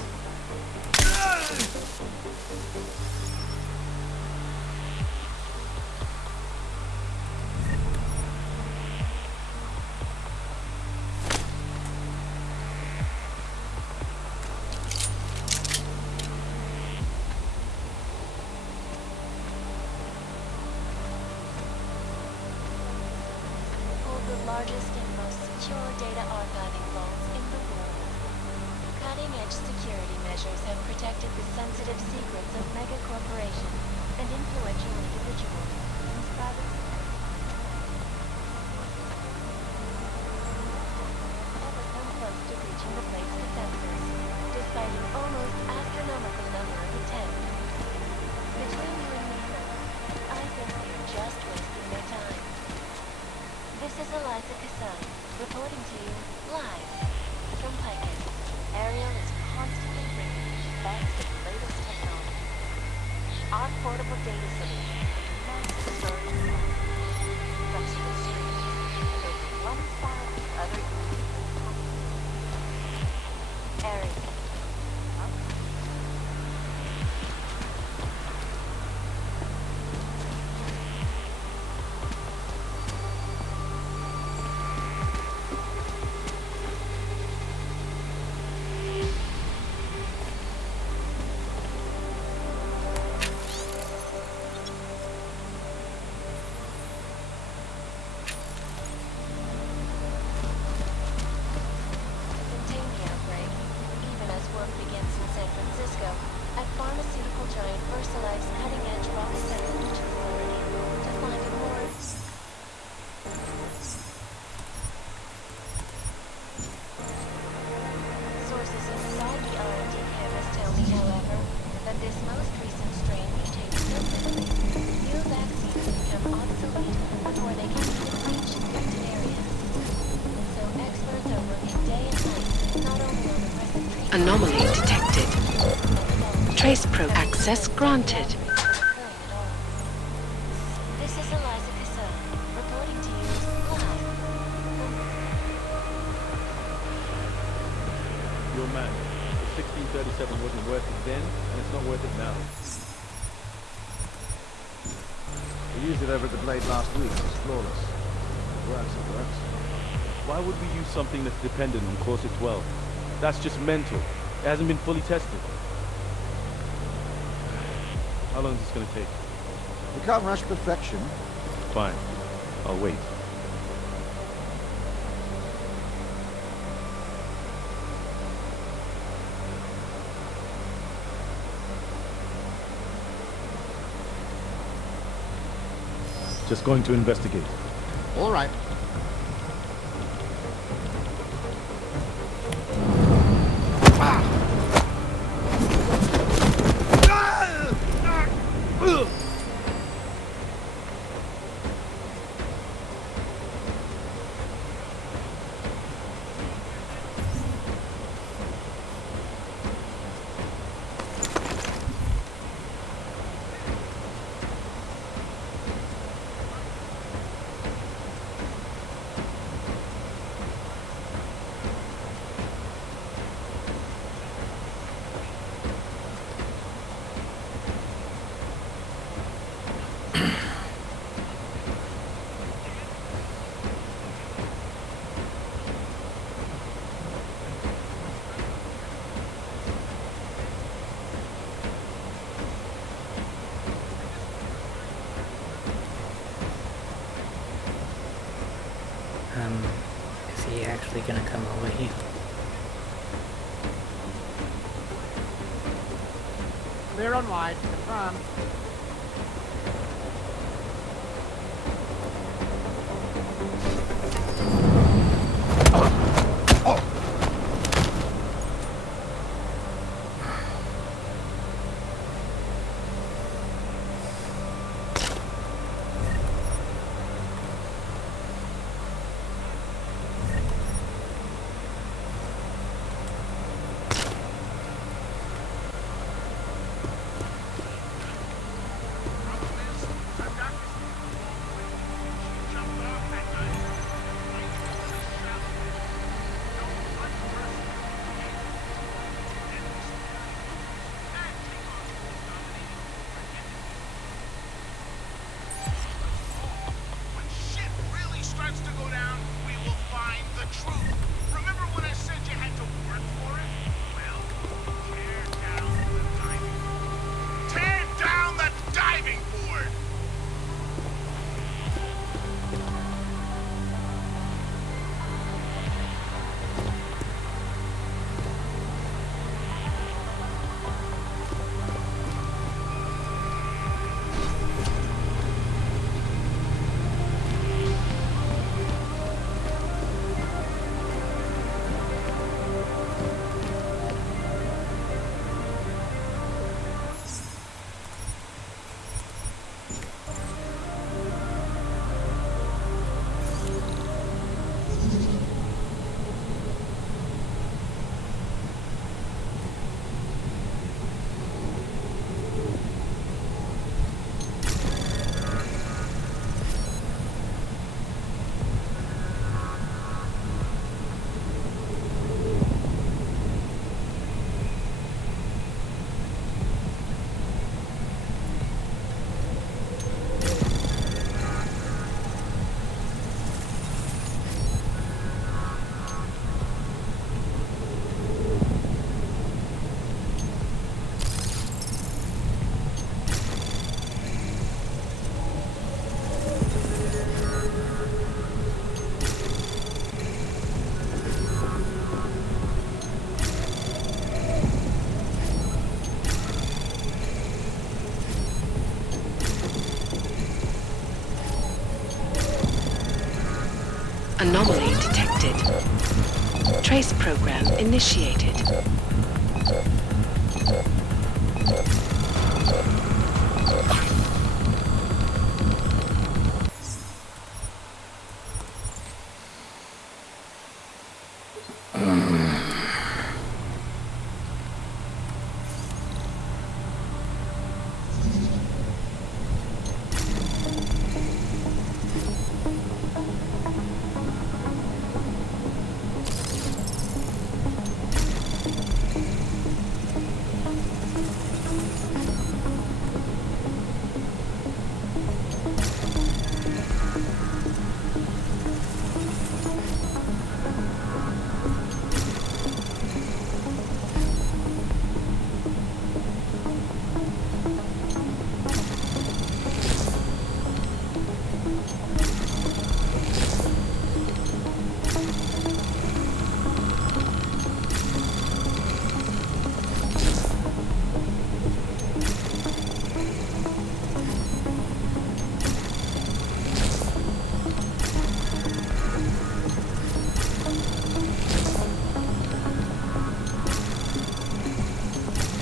Hold the largest and most secure data archiving vaults in the world. Cutting-edge security measures have protected the sensitive secrets of mega corporations and influential individuals whose private ever come close to breaching the place's defenses, despite an almost astronomical number of attempts. Between you and me, I think they're just wasting their time. This is Eliza Kassan, reporting to you live from Picus. Ariel is constantly bringing you thanks to the latest technology. Our portable data solution is massive storage flexible streams, and over 1,000 other uses. Ariel. Anomaly detected. Trace probe access granted. This is Eliza Kassan, reporting to you live. Your man. The 1637 wasn't worth it then, and it's not worth it now. We used it over at the Blade last week. It's flawless. It works. Why would we use something that's dependent on Corset 12? That's just mental. It hasn't been fully tested. How long is this gonna take? We can't rush perfection. Fine. I'll wait. Just going to investigate. All right. Is he actually gonna come away? Clear on wide. Confirm. Anomaly detected. Trace program initiated.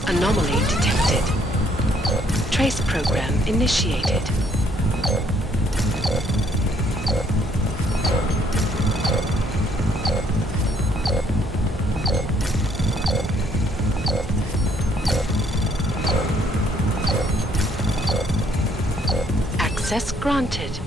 Anomaly detected. Trace program initiated. Access granted.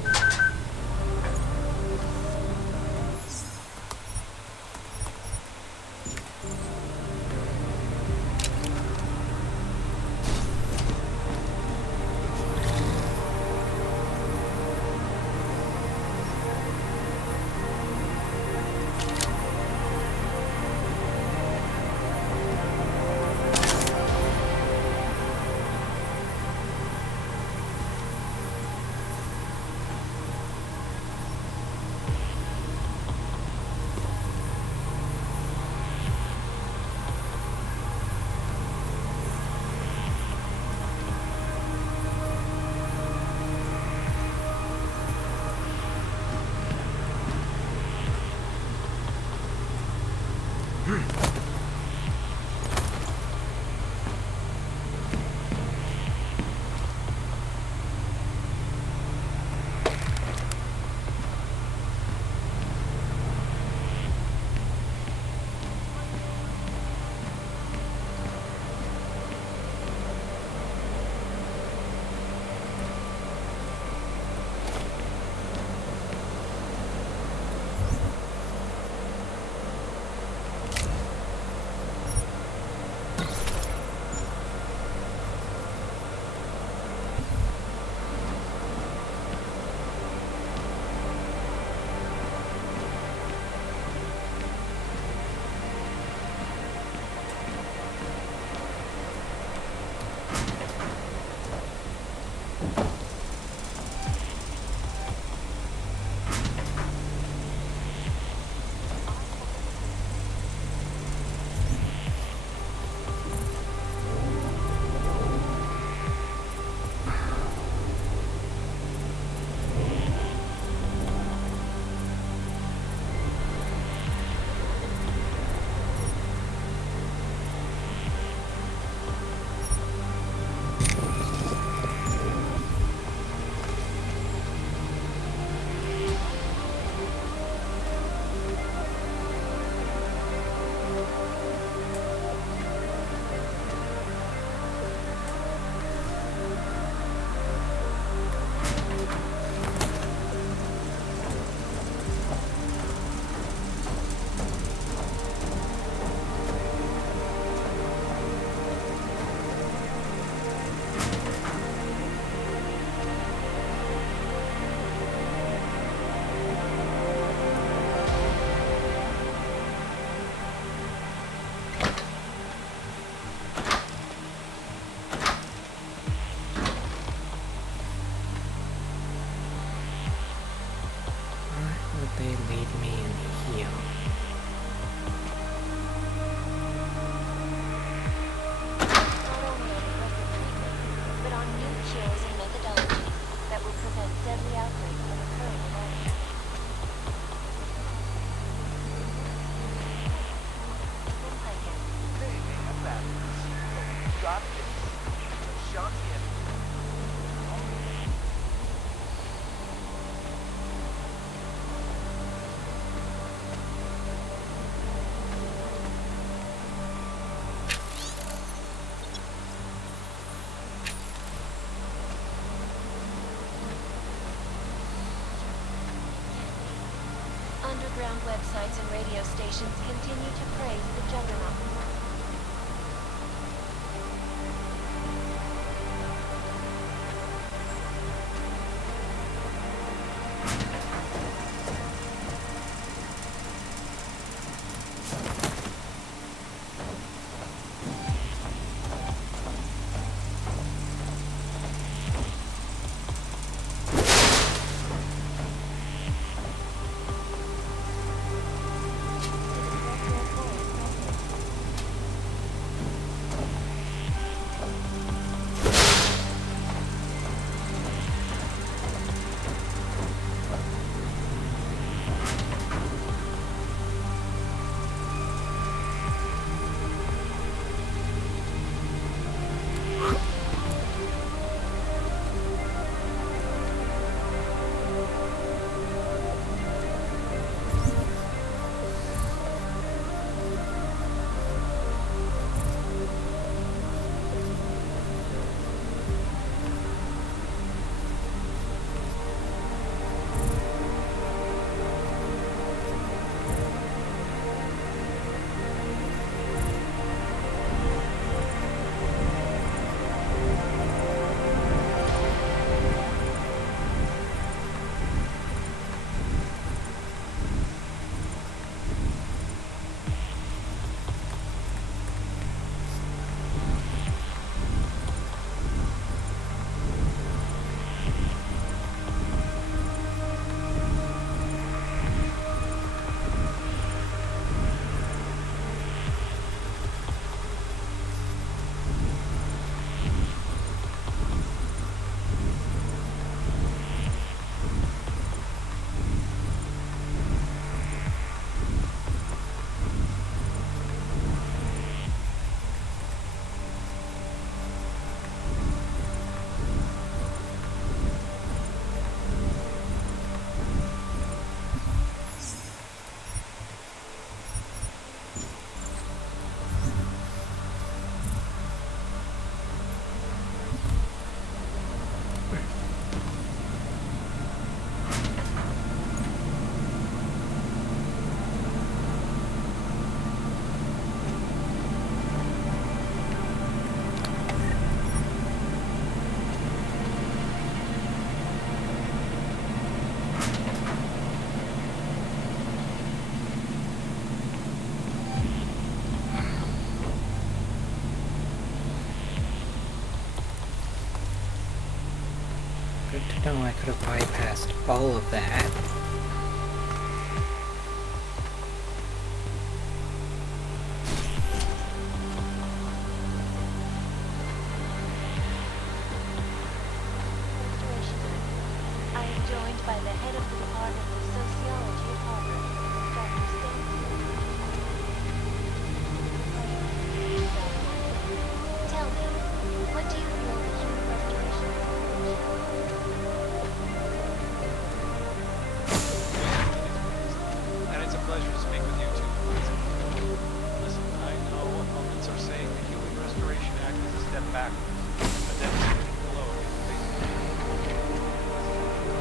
They lead me in here. But on new cures and methodologies that will prevent deadly outbreaks from occurring again. underground websites and radio stations continue to praise the Juggernaut. Good to know I could have bypassed all of that. I am joined by the head of the Department of Sociology at Harvard, Dr. Stanley. Tell me, what do you feel the human restoration And it's a pleasure to speak with you too. Listen, I know opponents are saying the Human Restoration Act is a step backwards, a devastating blow against basic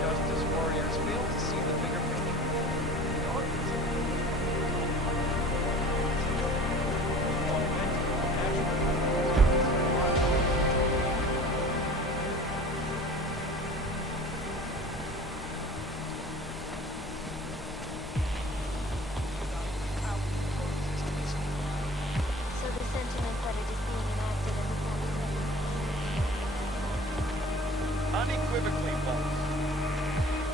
justice warriors fail to see the bigger picture. The audience So the sentiment that it is being enacted in the form of unequivocally false.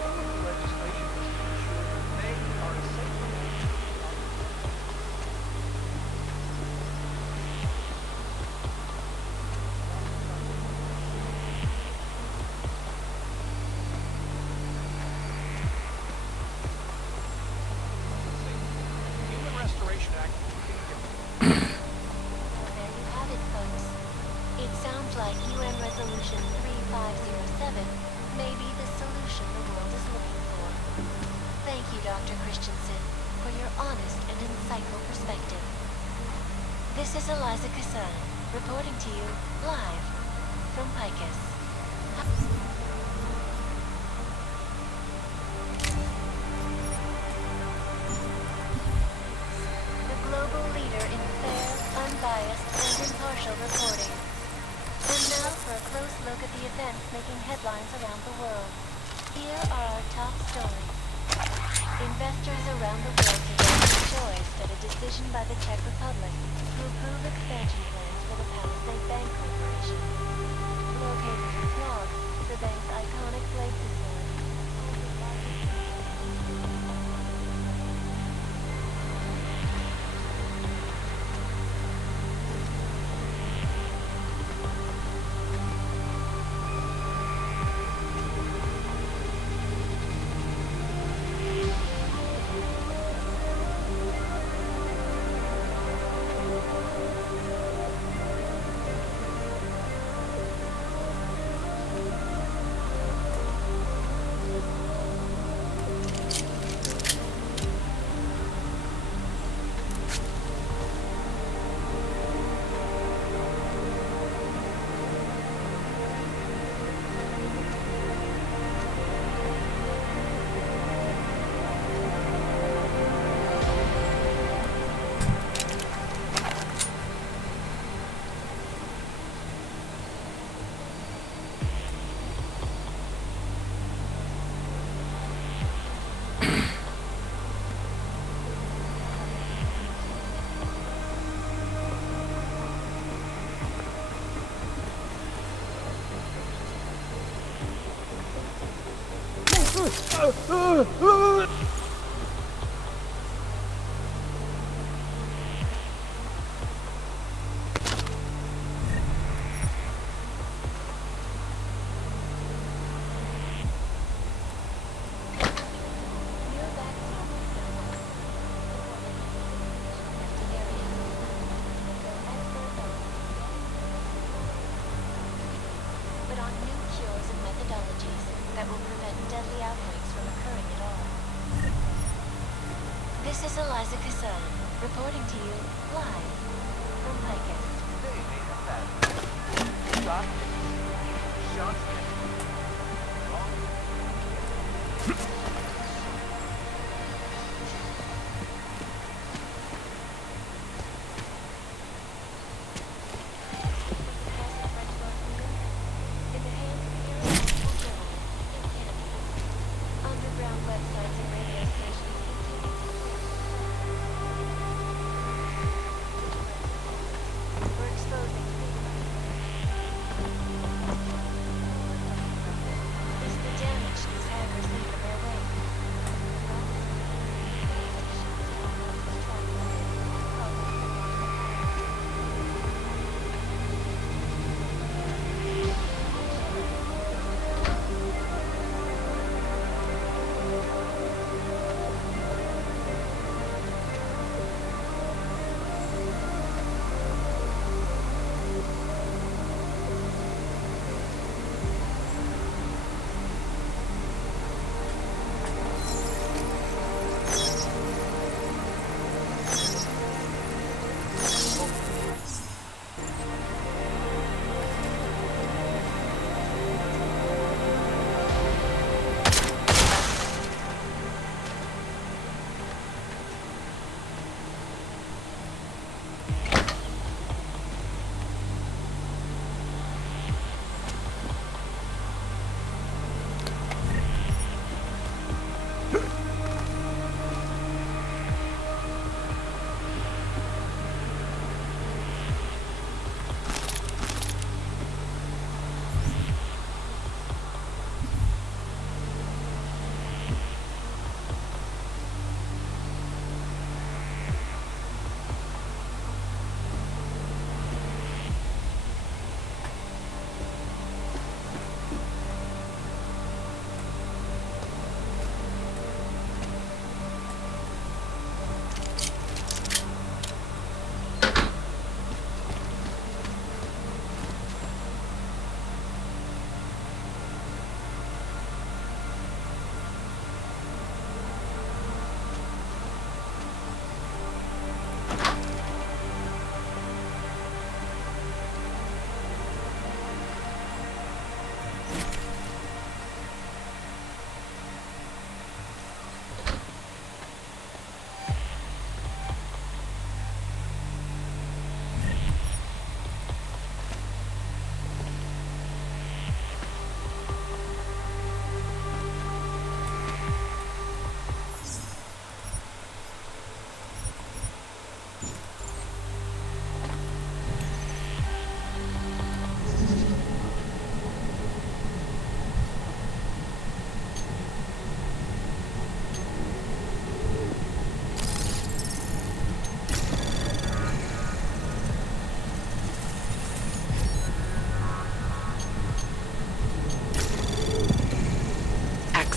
The legislation is to ensure that they are a safe Human Restoration Act. Well, there you have it, folks. It sounds like UN Resolution 3507 may be the solution the world is looking for. Thank you, Dr. Christensen, for your honest and insightful perspective. This is Eliza Kassan, reporting to you live from Picus. story. Investors around the world today rejoice that a decision by the Czech Republic to approve expansion plans for the Palisade Bank Corporation. Located in Prague, the bank's iconic blade facility. But on new cures and methodologies that will prevent deadly outbreaks from occurring at all. This is Eliza Casella, reporting to you live from Piken. Underground websites and radio stations we're exposing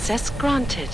Access granted.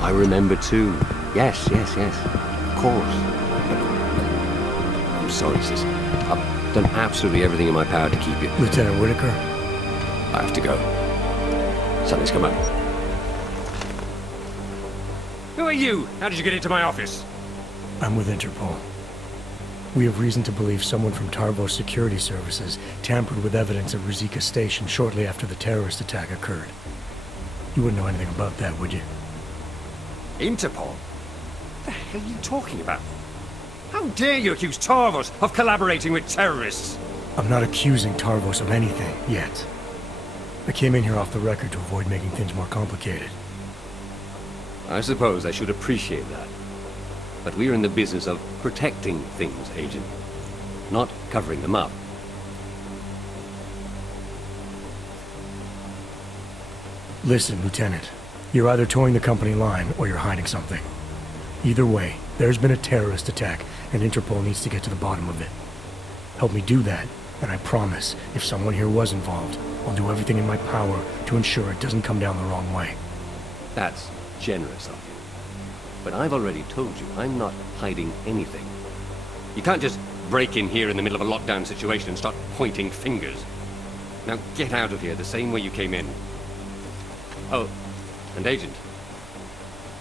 I remember too. Yes. Of course. I'm sorry, sis. I've done absolutely everything in my power to keep you. Lieutenant Whitaker? I have to go. Something's come up. Who are you? How did you get into my office? I'm with Interpol. We have reason to believe someone from Tarvos Security Services tampered with evidence at Ruzicka Station shortly after the terrorist attack occurred. You wouldn't know anything about that, would you? Interpol? What the hell are you talking about? How dare you accuse Tarvos of collaborating with terrorists? I'm not accusing Tarvos of anything, yet. I came in here off the record to avoid making things more complicated. I suppose I should appreciate that. But we're in the business of protecting things, Agent. Not covering them up. Listen, Lieutenant. You're either towing the company line, or you're hiding something. Either way, there's been a terrorist attack, and Interpol needs to get to the bottom of it. Help me do that, and I promise, if someone here was involved, I'll do everything in my power to ensure it doesn't come down the wrong way. That's generous of you. But I've already told you, I'm not hiding anything. You can't just break in here in the middle of a lockdown situation and start pointing fingers. Now get out of here the same way you came in. Oh, and Agent,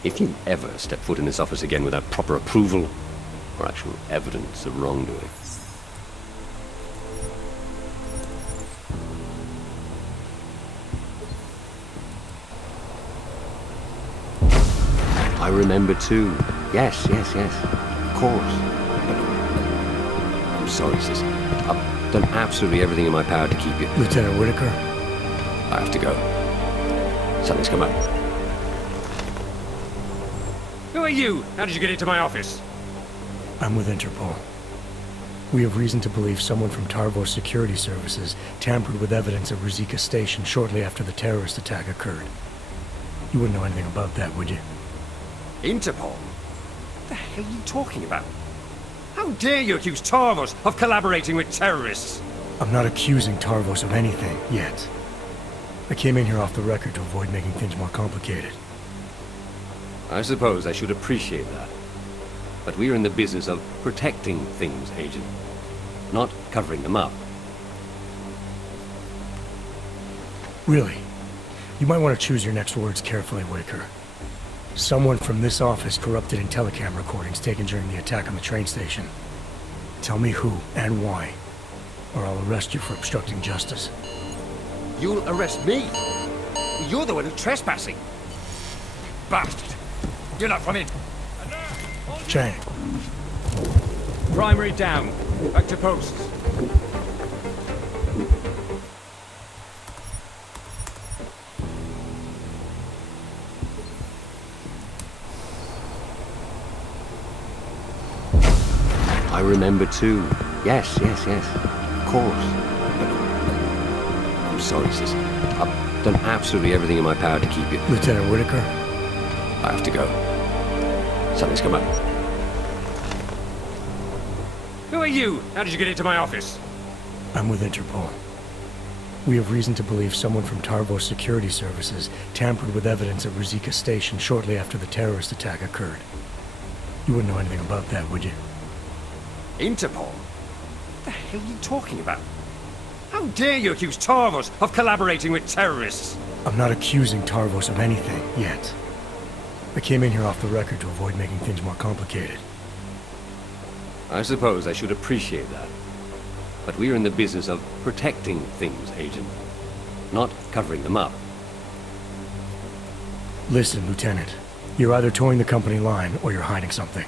if you ever step foot in this office again without proper approval or actual evidence of wrongdoing, I remember too. Yes. Of course. I'm sorry, sis. I've done absolutely everything in my power to keep you. Lieutenant Whitaker? I have to go. Something's come up. Who are you? How did you get into my office? I'm with Interpol. We have reason to believe someone from Tarvos Security Services tampered with evidence at Ruzicka Station shortly after the terrorist attack occurred. You wouldn't know anything about that, would you? Interpol? What the hell are you talking about? How dare you accuse Tarvos of collaborating with terrorists? I'm not accusing Tarvos of anything, yet. I came in here off the record to avoid making things more complicated. I suppose I should appreciate that. But we're in the business of protecting things, Agent. Not covering them up. Really? You might want to choose your next words carefully, Whitaker. Someone from this office corrupted in telecam recordings taken during the attack on the train station. Tell me who and why, or I'll arrest you for obstructing justice. You'll arrest me? You're the one who's trespassing. Bastard! You're not from in. Chang. Primary down. Back to posts. I remember too. Yes. Of course. I'm sorry, sis. I've done absolutely everything in my power to keep you. Lieutenant Whitaker? I have to go. Something's come up. Who are you? How did you get into my office? I'm with Interpol. We have reason to believe someone from Tarvos Security Services tampered with evidence at Ruzicka Station shortly after the terrorist attack occurred. You wouldn't know anything about that, would you? Interpol? What the hell are you talking about? How dare you accuse Tarvos of collaborating with terrorists? I'm not accusing Tarvos of anything, yet. I came in here off the record to avoid making things more complicated. I suppose I should appreciate that. But we're in the business of protecting things, Agent. Not covering them up. Listen, Lieutenant. You're either towing the company line or you're hiding something.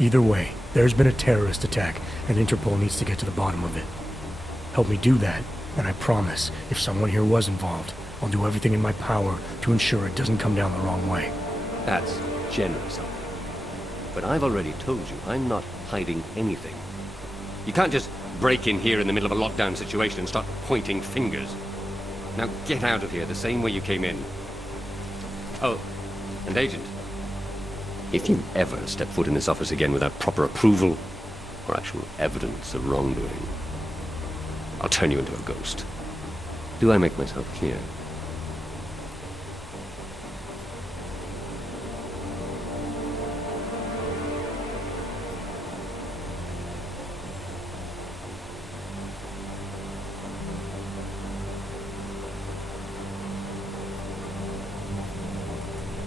Either way, there's been a terrorist attack, and Interpol needs to get to the bottom of it. Help me do that, and I promise, if someone here was involved, I'll do everything in my power to ensure it doesn't come down the wrong way. That's generous of you. But I've already told you, I'm not hiding anything. You can't just break in here in the middle of a lockdown situation and start pointing fingers. Now get out of here the same way you came in. Oh, and Agent, if you ever step foot in this office again without proper approval or actual evidence of wrongdoing, I'll turn you into a ghost. Do I make myself clear?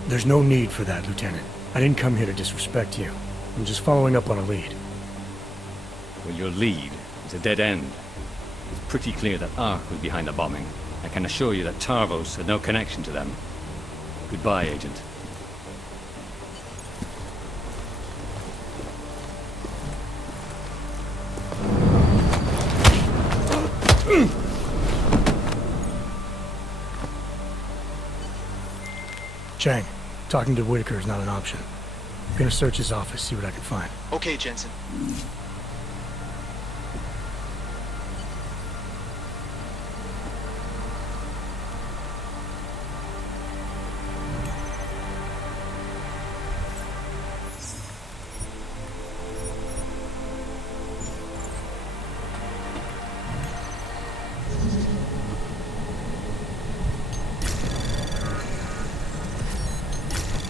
There's no need for that, Lieutenant. I didn't come here to disrespect you. I'm just following up on a lead. Well, your lead is a dead end. It's pretty clear that Ark was behind the bombing. I can assure you that Tarvos had no connection to them. Goodbye, Agent. Chang, talking to Whitaker is not an option. I'm gonna search his office, see what I can find. Okay, Jensen.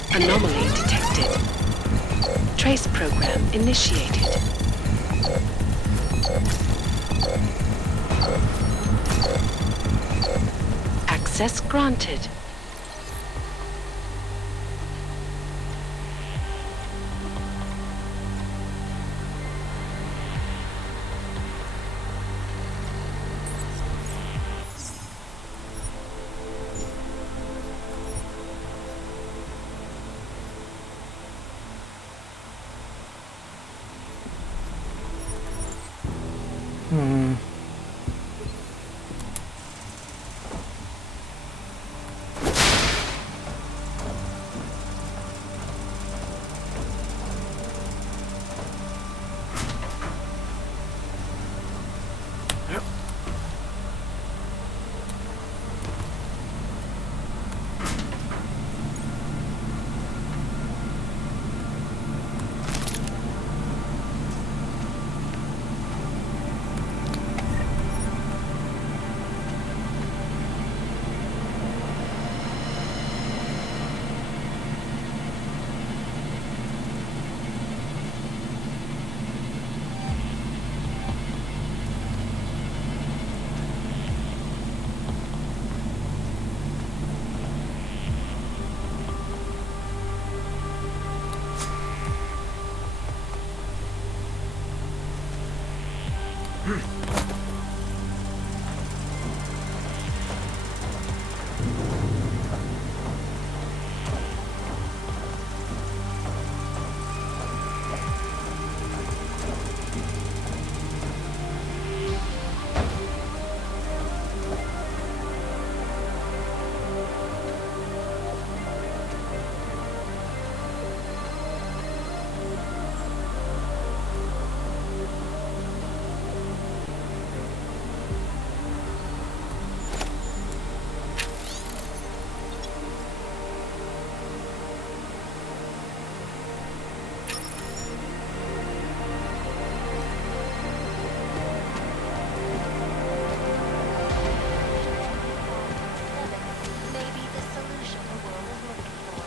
Anomaly detected. Trace program initiated. Access granted. Maybe the solution the world is looking for.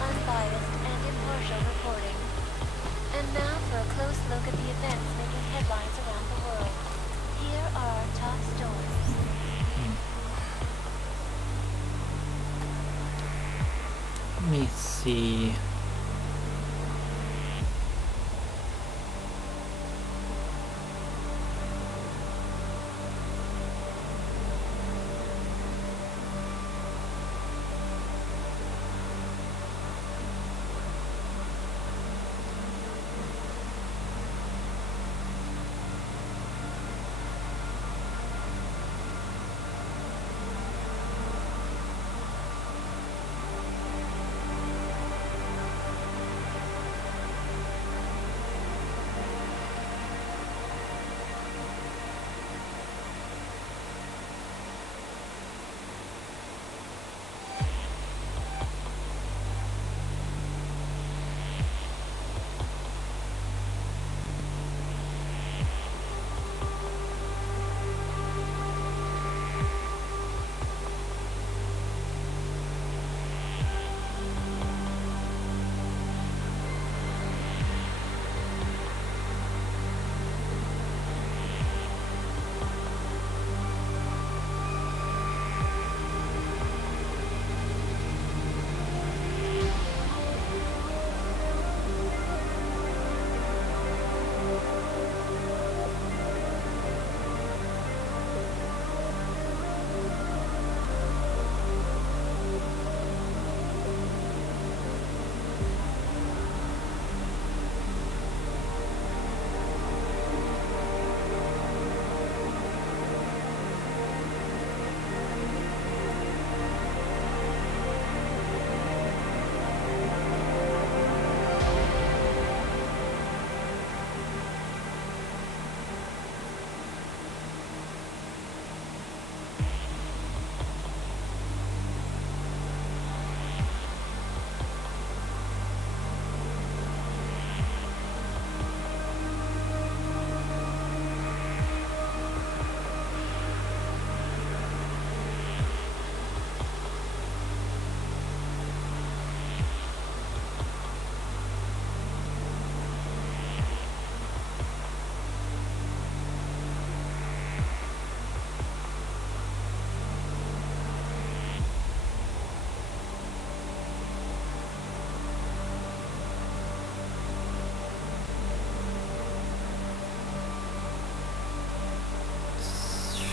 Unbiased and impartial reporting. And now for a close look at the events making headlines around the world. Here are our top stories. Let me see.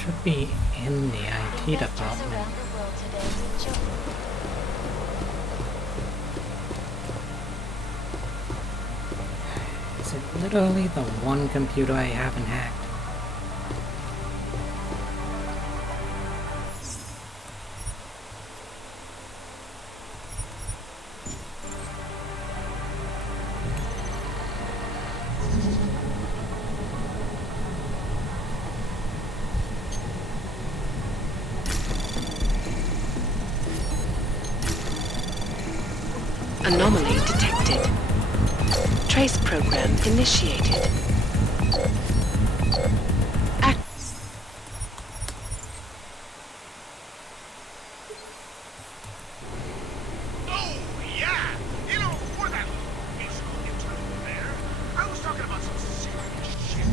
Should be in the IT department. Is it literally the one computer I haven't hacked? Anomaly detected. Trace program initiated. Oh, yeah! You know, for that musical interlude there, I was talking about some serious shit.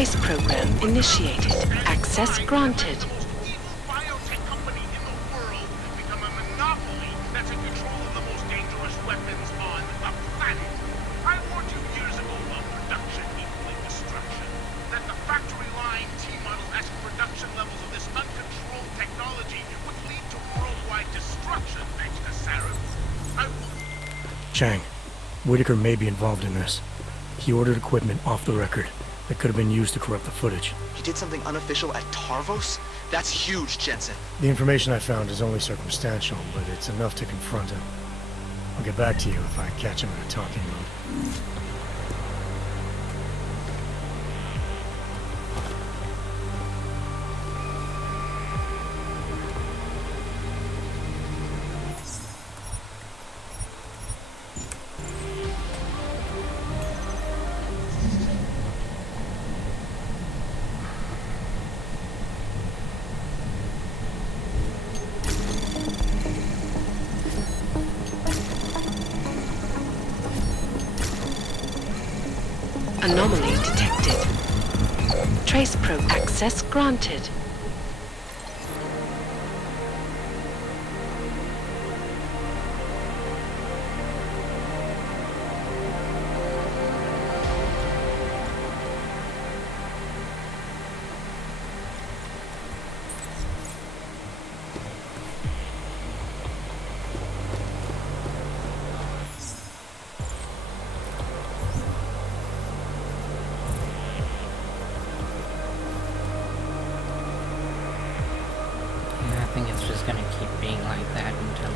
Trace program initiated. Access granted. Biotech company in the world become a monopoly that's in control of the most dangerous weapons on the planet. I warned you years ago about production equaling destruction. That the factory line T-model-esque production levels of this uncontrolled technology would lead to worldwide destruction thanks to Sarah. Chang, Whitaker may be involved in this. He ordered equipment off the record that could have been used to corrupt the footage. He did something unofficial at Tarvos? That's huge, Jensen. The information I found is only circumstantial, but it's enough to confront him. I'll get back to you if I catch him in a talking mood. Anomaly detected. Trace probe access granted. I think it's just gonna keep being like that until...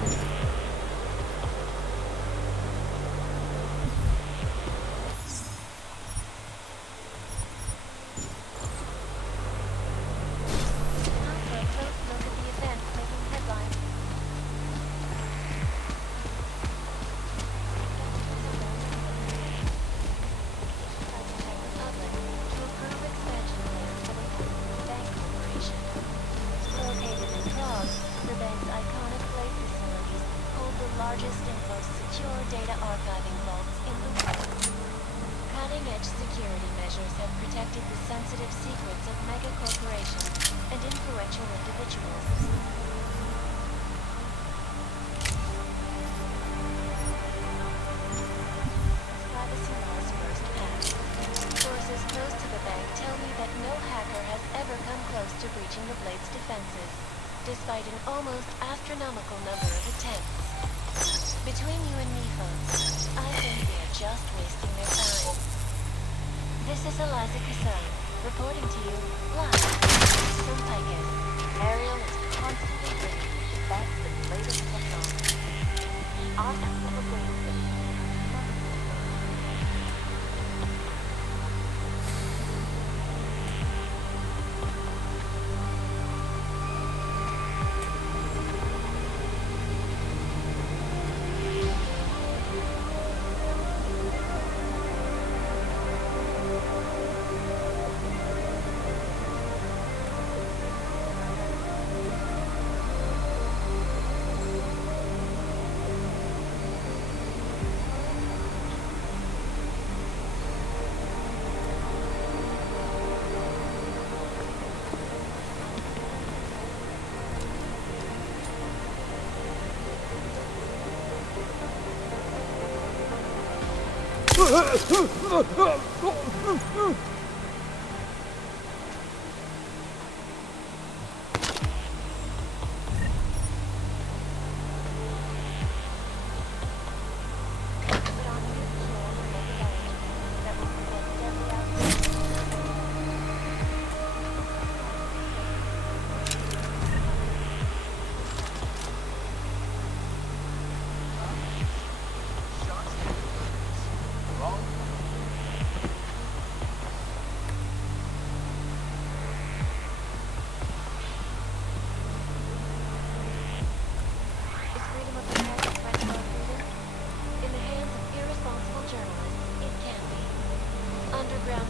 largest and most secure data archiving vaults in the world. Cutting-edge security measures have protected the sensitive secrets of mega corporations and influential individuals. Privacy laws first passed. Sources close to the bank tell me that no hacker has ever come close to breaching the Blade's defenses, despite an almost astronomical number of attempts. Between you and me, folks, I think they're just wasting their time. This is Eliza Kassan, reporting to you live from Picus. Ariel is constantly bringing you the best and latest technology. Our capabilities.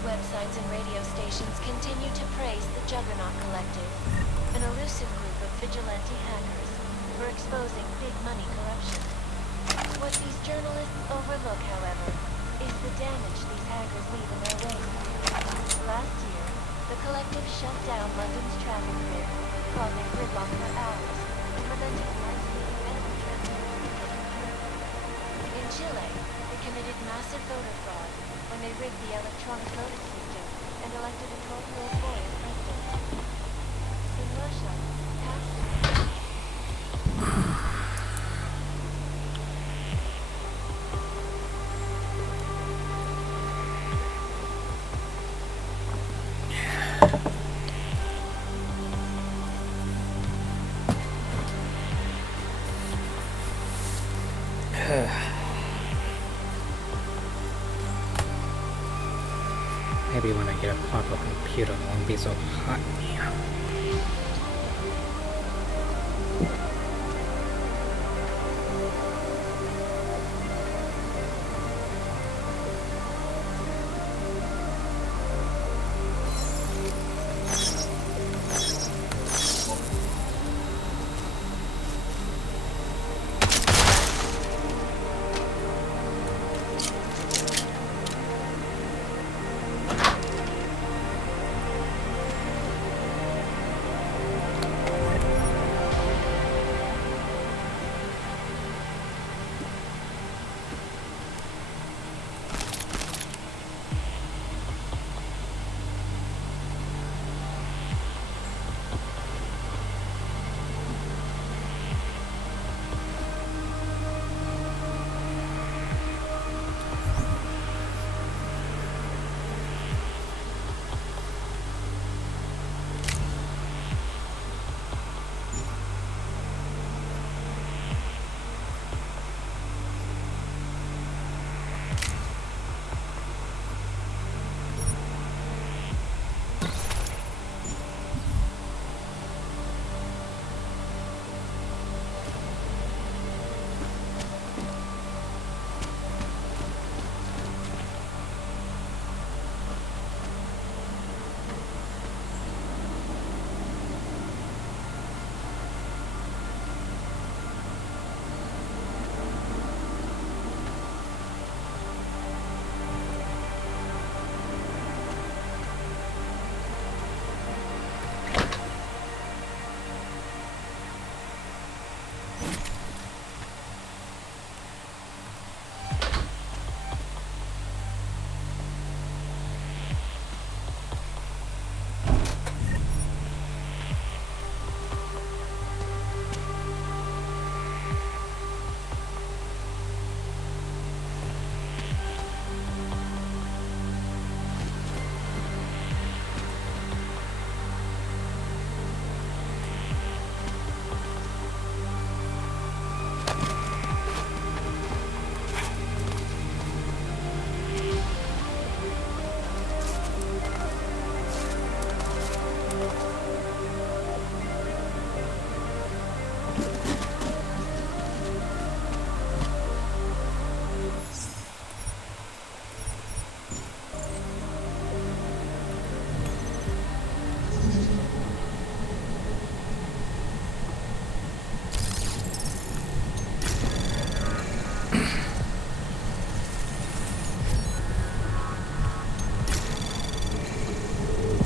Websites and radio stations continue to praise the Juggernaut Collective, an elusive group of vigilante hackers for exposing big money corruption. What these journalists overlook, however, is the damage these hackers leave in their wake. Last year, shut down London's traffic grid, causing gridlock for hours, and preventing life-saving medical transport from getting through. In Chile, they committed massive voter fraud when they rigged the electronic voting system and elected a 12-year-old boy as president. In Russia, Maybe when I get a proper computer, it won't be so hot in here.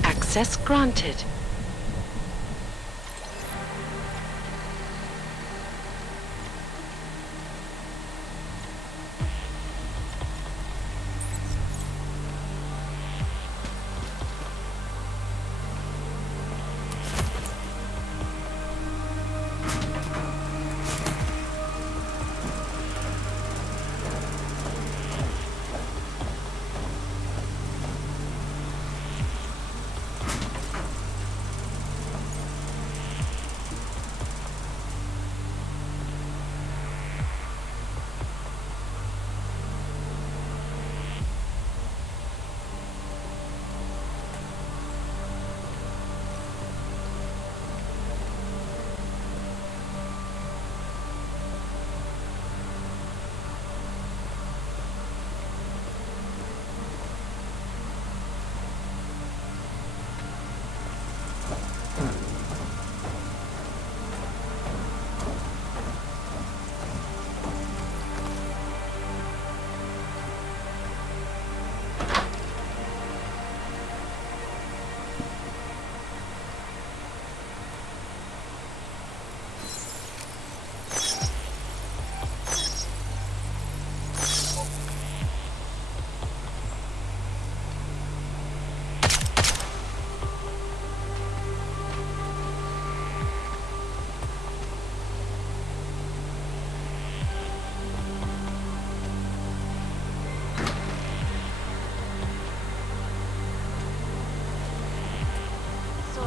Access granted.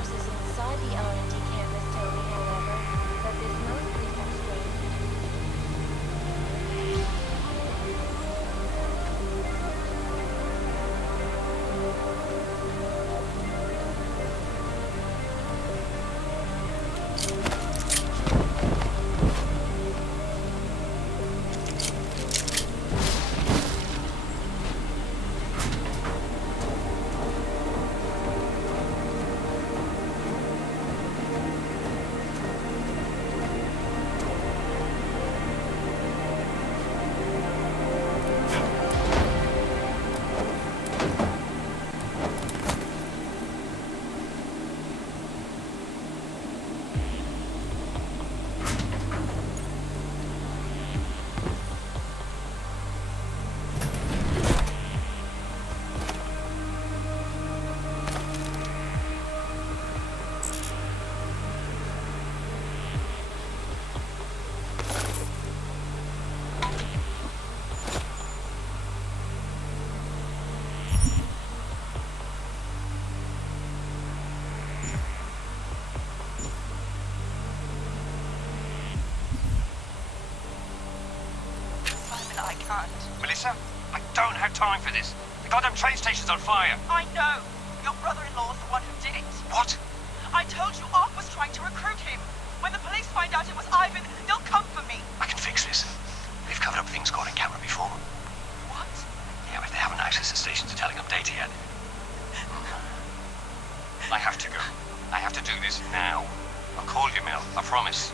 sources inside the R&D campus tell me, however, that this mostly constrained. I can't. Melissa, I don't have time for this. The goddamn train station's on fire. I know. Your brother-in-law is the one who did it. What? I told you Ark was trying to recruit him. When the police find out it was Ivan, they'll come for me. I can fix this. They've covered up things caught in camera before. What? Yeah, but they haven't accessed the station to telling them data yet. I have to go. I have to do this now. I'll call you, Mel. I promise.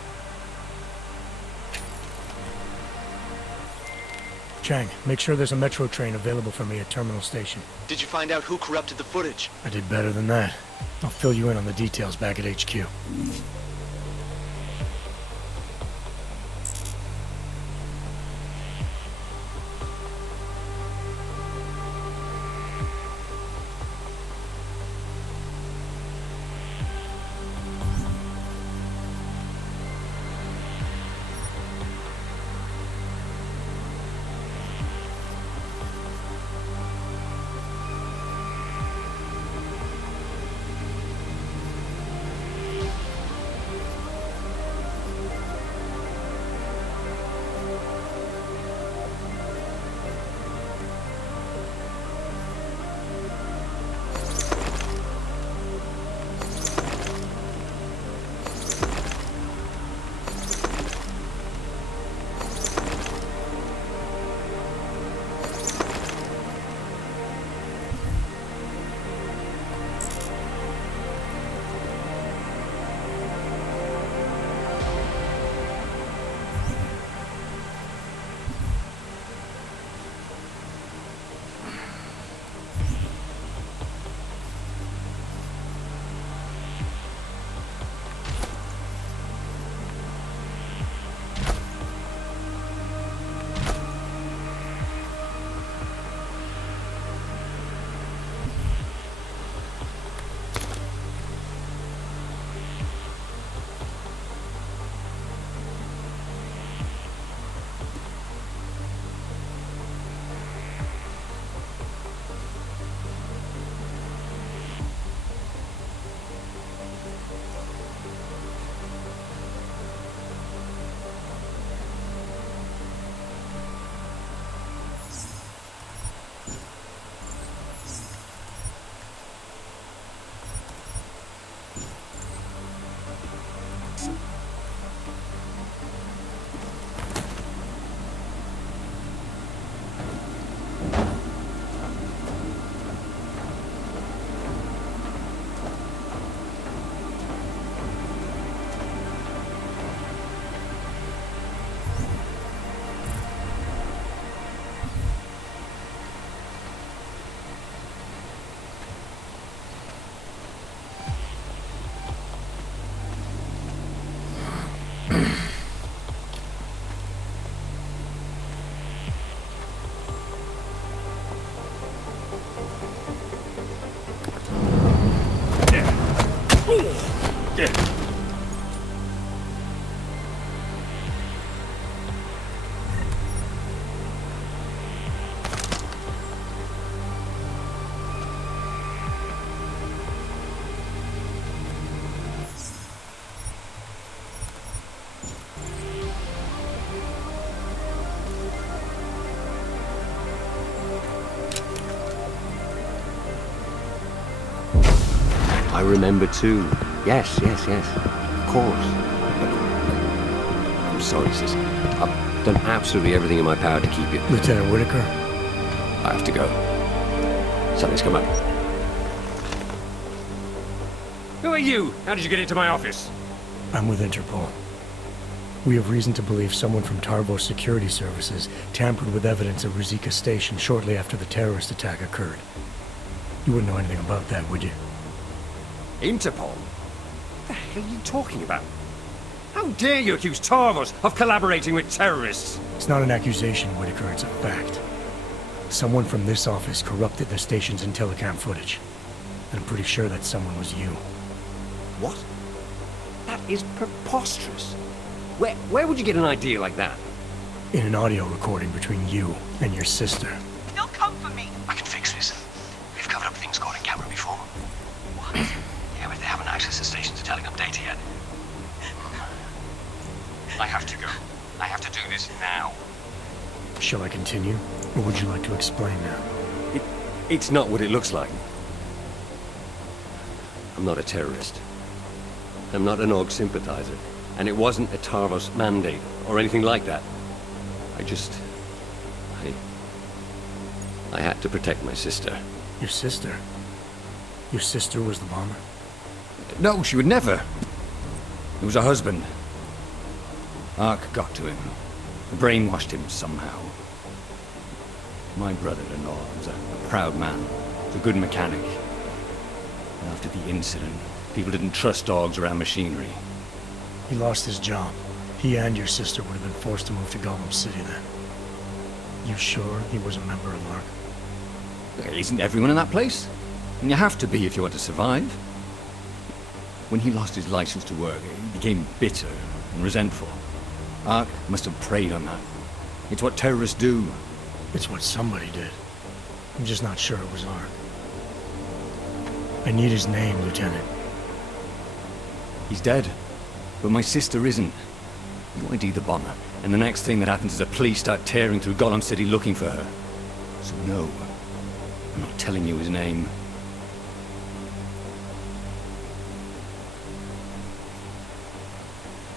Chang, make sure there's a metro train available for me at Terminal Station. Did you find out who corrupted the footage? I did better than that. I'll fill you in on the details back at HQ. I remember too. Yes. Of course. I'm sorry, sis. I've done absolutely everything in my power to keep you. Lieutenant Whitaker? I have to go. Something's come up. Who are you? How did you get into my office? I'm with Interpol. We have reason to believe someone from Tarvo's security services tampered with evidence at Rizika Station shortly after the terrorist attack occurred. You wouldn't know anything about that, would you? Interpol? What the hell are you talking about? How dare you accuse Tarvos of collaborating with terrorists? It's not an accusation, Whitaker, it's a fact. Someone from this office corrupted the station's telecam footage. And I'm pretty sure that someone was you. What? That is preposterous. Where would you get an idea like that? In an audio recording between you and your sister. They'll come for me. I can fix this. We've covered up things caught on camera before. What? Yeah, but they haven't accessed the station's telecom data yet. I have to go. I have to do this now. Shall I continue? Or would you like to explain now? It's not what it looks like. I'm not a terrorist. I'm not an AUG sympathizer. And it wasn't a Tarvos mandate, or anything like that. I had to protect my sister. Your sister? Your sister was the bomber? No, she would never. It was her husband. Ark got to him. Brainwashed him somehow. My brother-in-law was a proud man. Was a good mechanic. And after the incident, people didn't trust dogs around machinery. He lost his job. He and your sister would have been forced to move to Gotham City then. You sure he was a member of ARC? Isn't everyone in that place? And you have to be if you want to survive. When he lost his license to work, he became bitter and resentful. ARC must have preyed on that. It's what terrorists do. It's what somebody did. I'm just not sure it was ARC. I need his name, Lieutenant. He's dead. But my sister isn't. You ID the bomber, and the next thing that happens is the police start tearing through Gotham City looking for her. So no, I'm not telling you his name.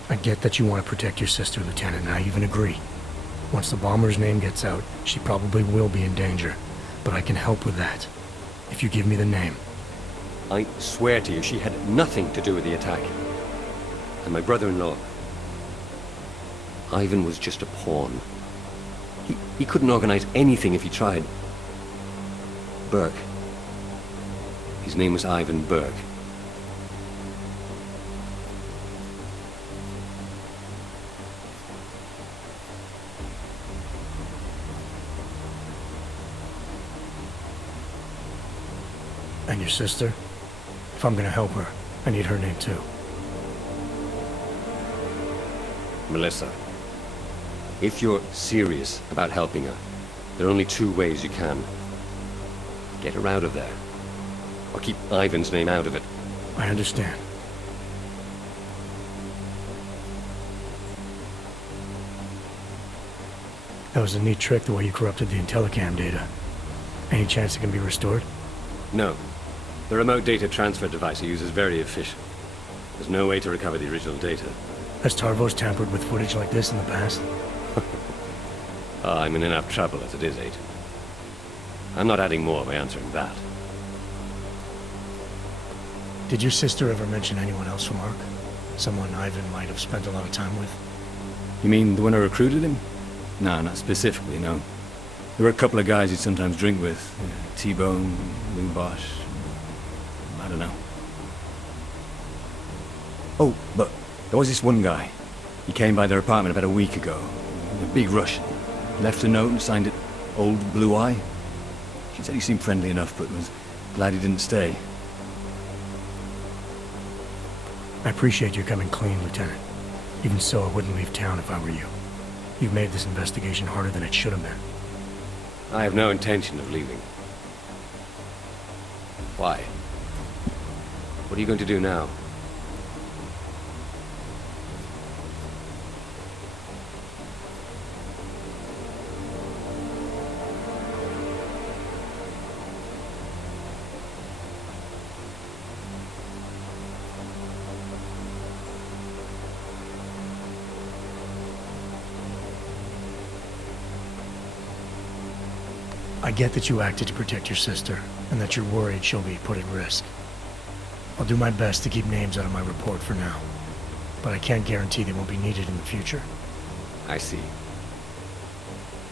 I get that you want to protect your sister, Lieutenant, and I even agree. Once the bomber's name gets out, she probably will be in danger. But I can help with that, if you give me the name. I swear to you, she had nothing to do with the attack. And my brother-in-law, Ivan, was just a pawn. He couldn't organize anything if he tried. Burke. His name was Ivan Burke. And your sister? If I'm gonna help her, I need her name too. Melissa. If you're serious about helping her, there are only two ways you can. Get her out of there. Or keep Ivan's name out of it. I understand. That was a neat trick, the way you corrupted the telecam data. Any chance it can be restored? No. The remote data transfer device he uses is very efficient. There's no way to recover the original data. Has Tarvos tampered with footage like this in the past? I'm in enough trouble as it is, 8. I'm not adding more by answering that. Did your sister ever mention anyone else from ARC? Someone Ivan might have spent a lot of time with? You mean the one who recruited him? No, not specifically, no. There were a couple of guys he'd sometimes drink with. T-Bone, Lou Bosch. I don't know. Oh, but there was this one guy. He came by their apartment about a week ago. A big Russian. Left a note and signed it Old Blue Eye. She said he seemed friendly enough, but was glad he didn't stay. I appreciate you coming clean, Lieutenant. Even so, I wouldn't leave town if I were you. You've made this investigation harder than it should have been. I have no intention of leaving. Why? What are you going to do now? I get that you acted to protect your sister, and that you're worried she'll be put at risk. I'll do my best to keep names out of my report for now, but I can't guarantee they won't be needed in the future. I see.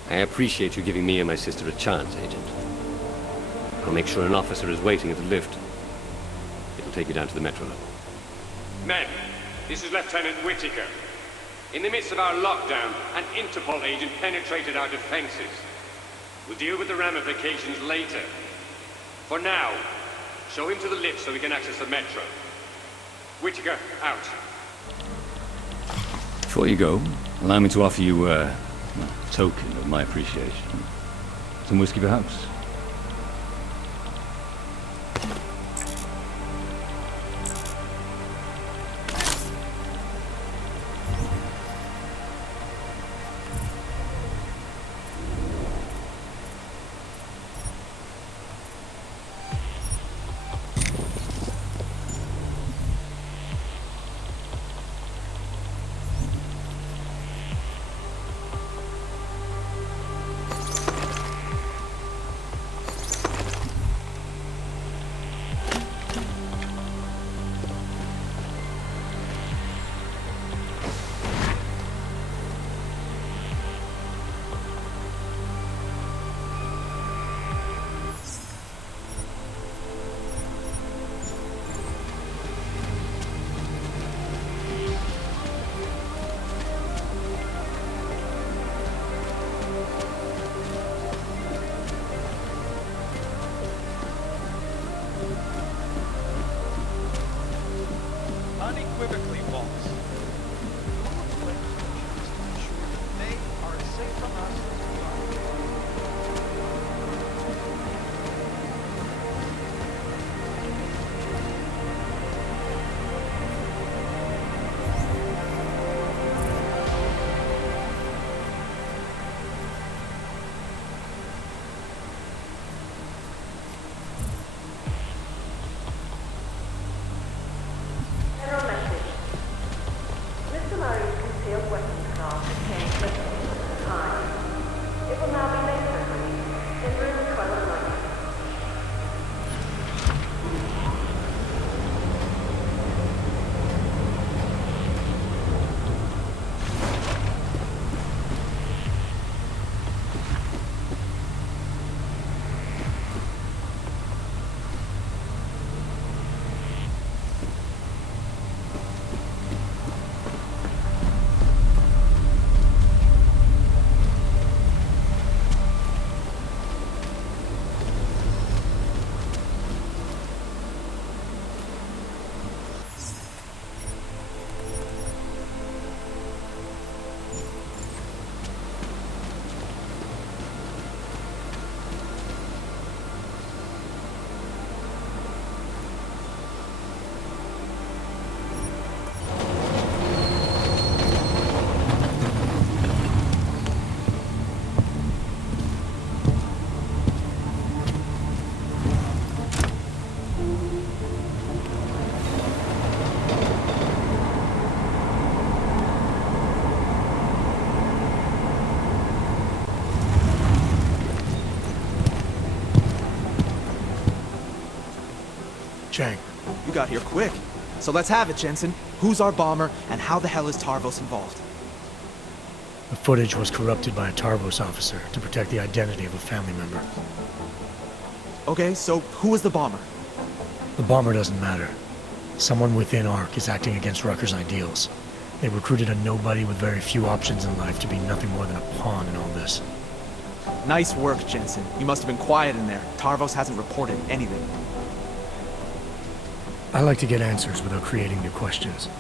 I appreciate you giving me and my sister a chance, Agent. I'll make sure an officer is waiting at the lift. It'll take you down to the metro level. Men, this is Lieutenant Whitaker. In the midst of our lockdown, an Interpol agent penetrated our defenses. We'll deal with the ramifications later. For now, show him to the lift so we can access the metro. Whitaker, out. Before you go, allow me to offer you a token of my appreciation. Some whiskey, perhaps? Unequivocally false. They are as safe from us as we are. General message. Mr. Murray's concealed weapons card contains weapons at the time. It will now be later released in room 1290. Chang, you got here quick. So let's have it, Jensen. Who's our bomber, and how the hell is Tarvos involved? The footage was corrupted by a Tarvos officer to protect the identity of a family member. Okay, so who is the bomber? The bomber doesn't matter. Someone within ARC is acting against Rucker's ideals. They recruited a nobody with very few options in life to be nothing more than a pawn in all this. Nice work, Jensen. You must have been quiet in there. Tarvos hasn't reported anything. I like to get answers without creating new questions.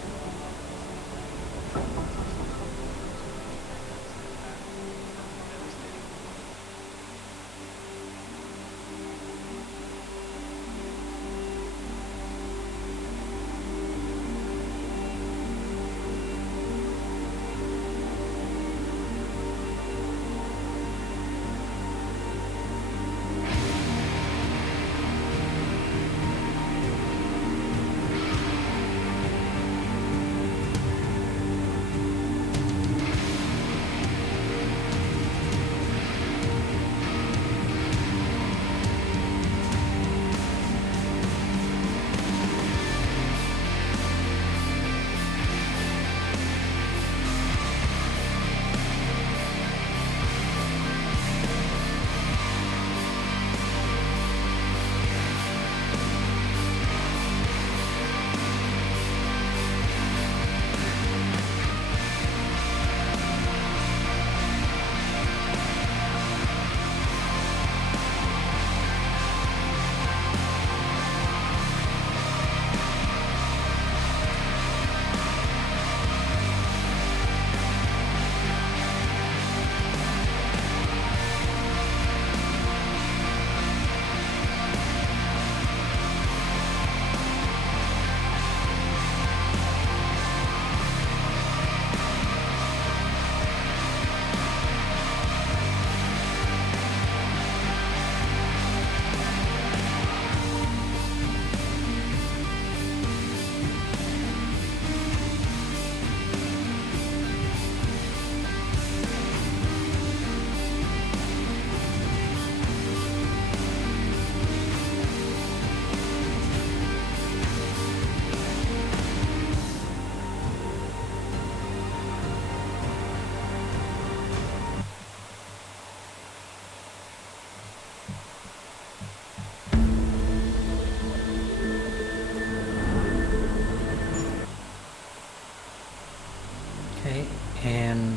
And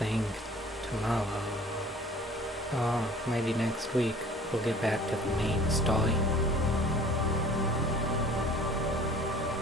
I think tomorrow, or maybe next week, we'll get back to the main story.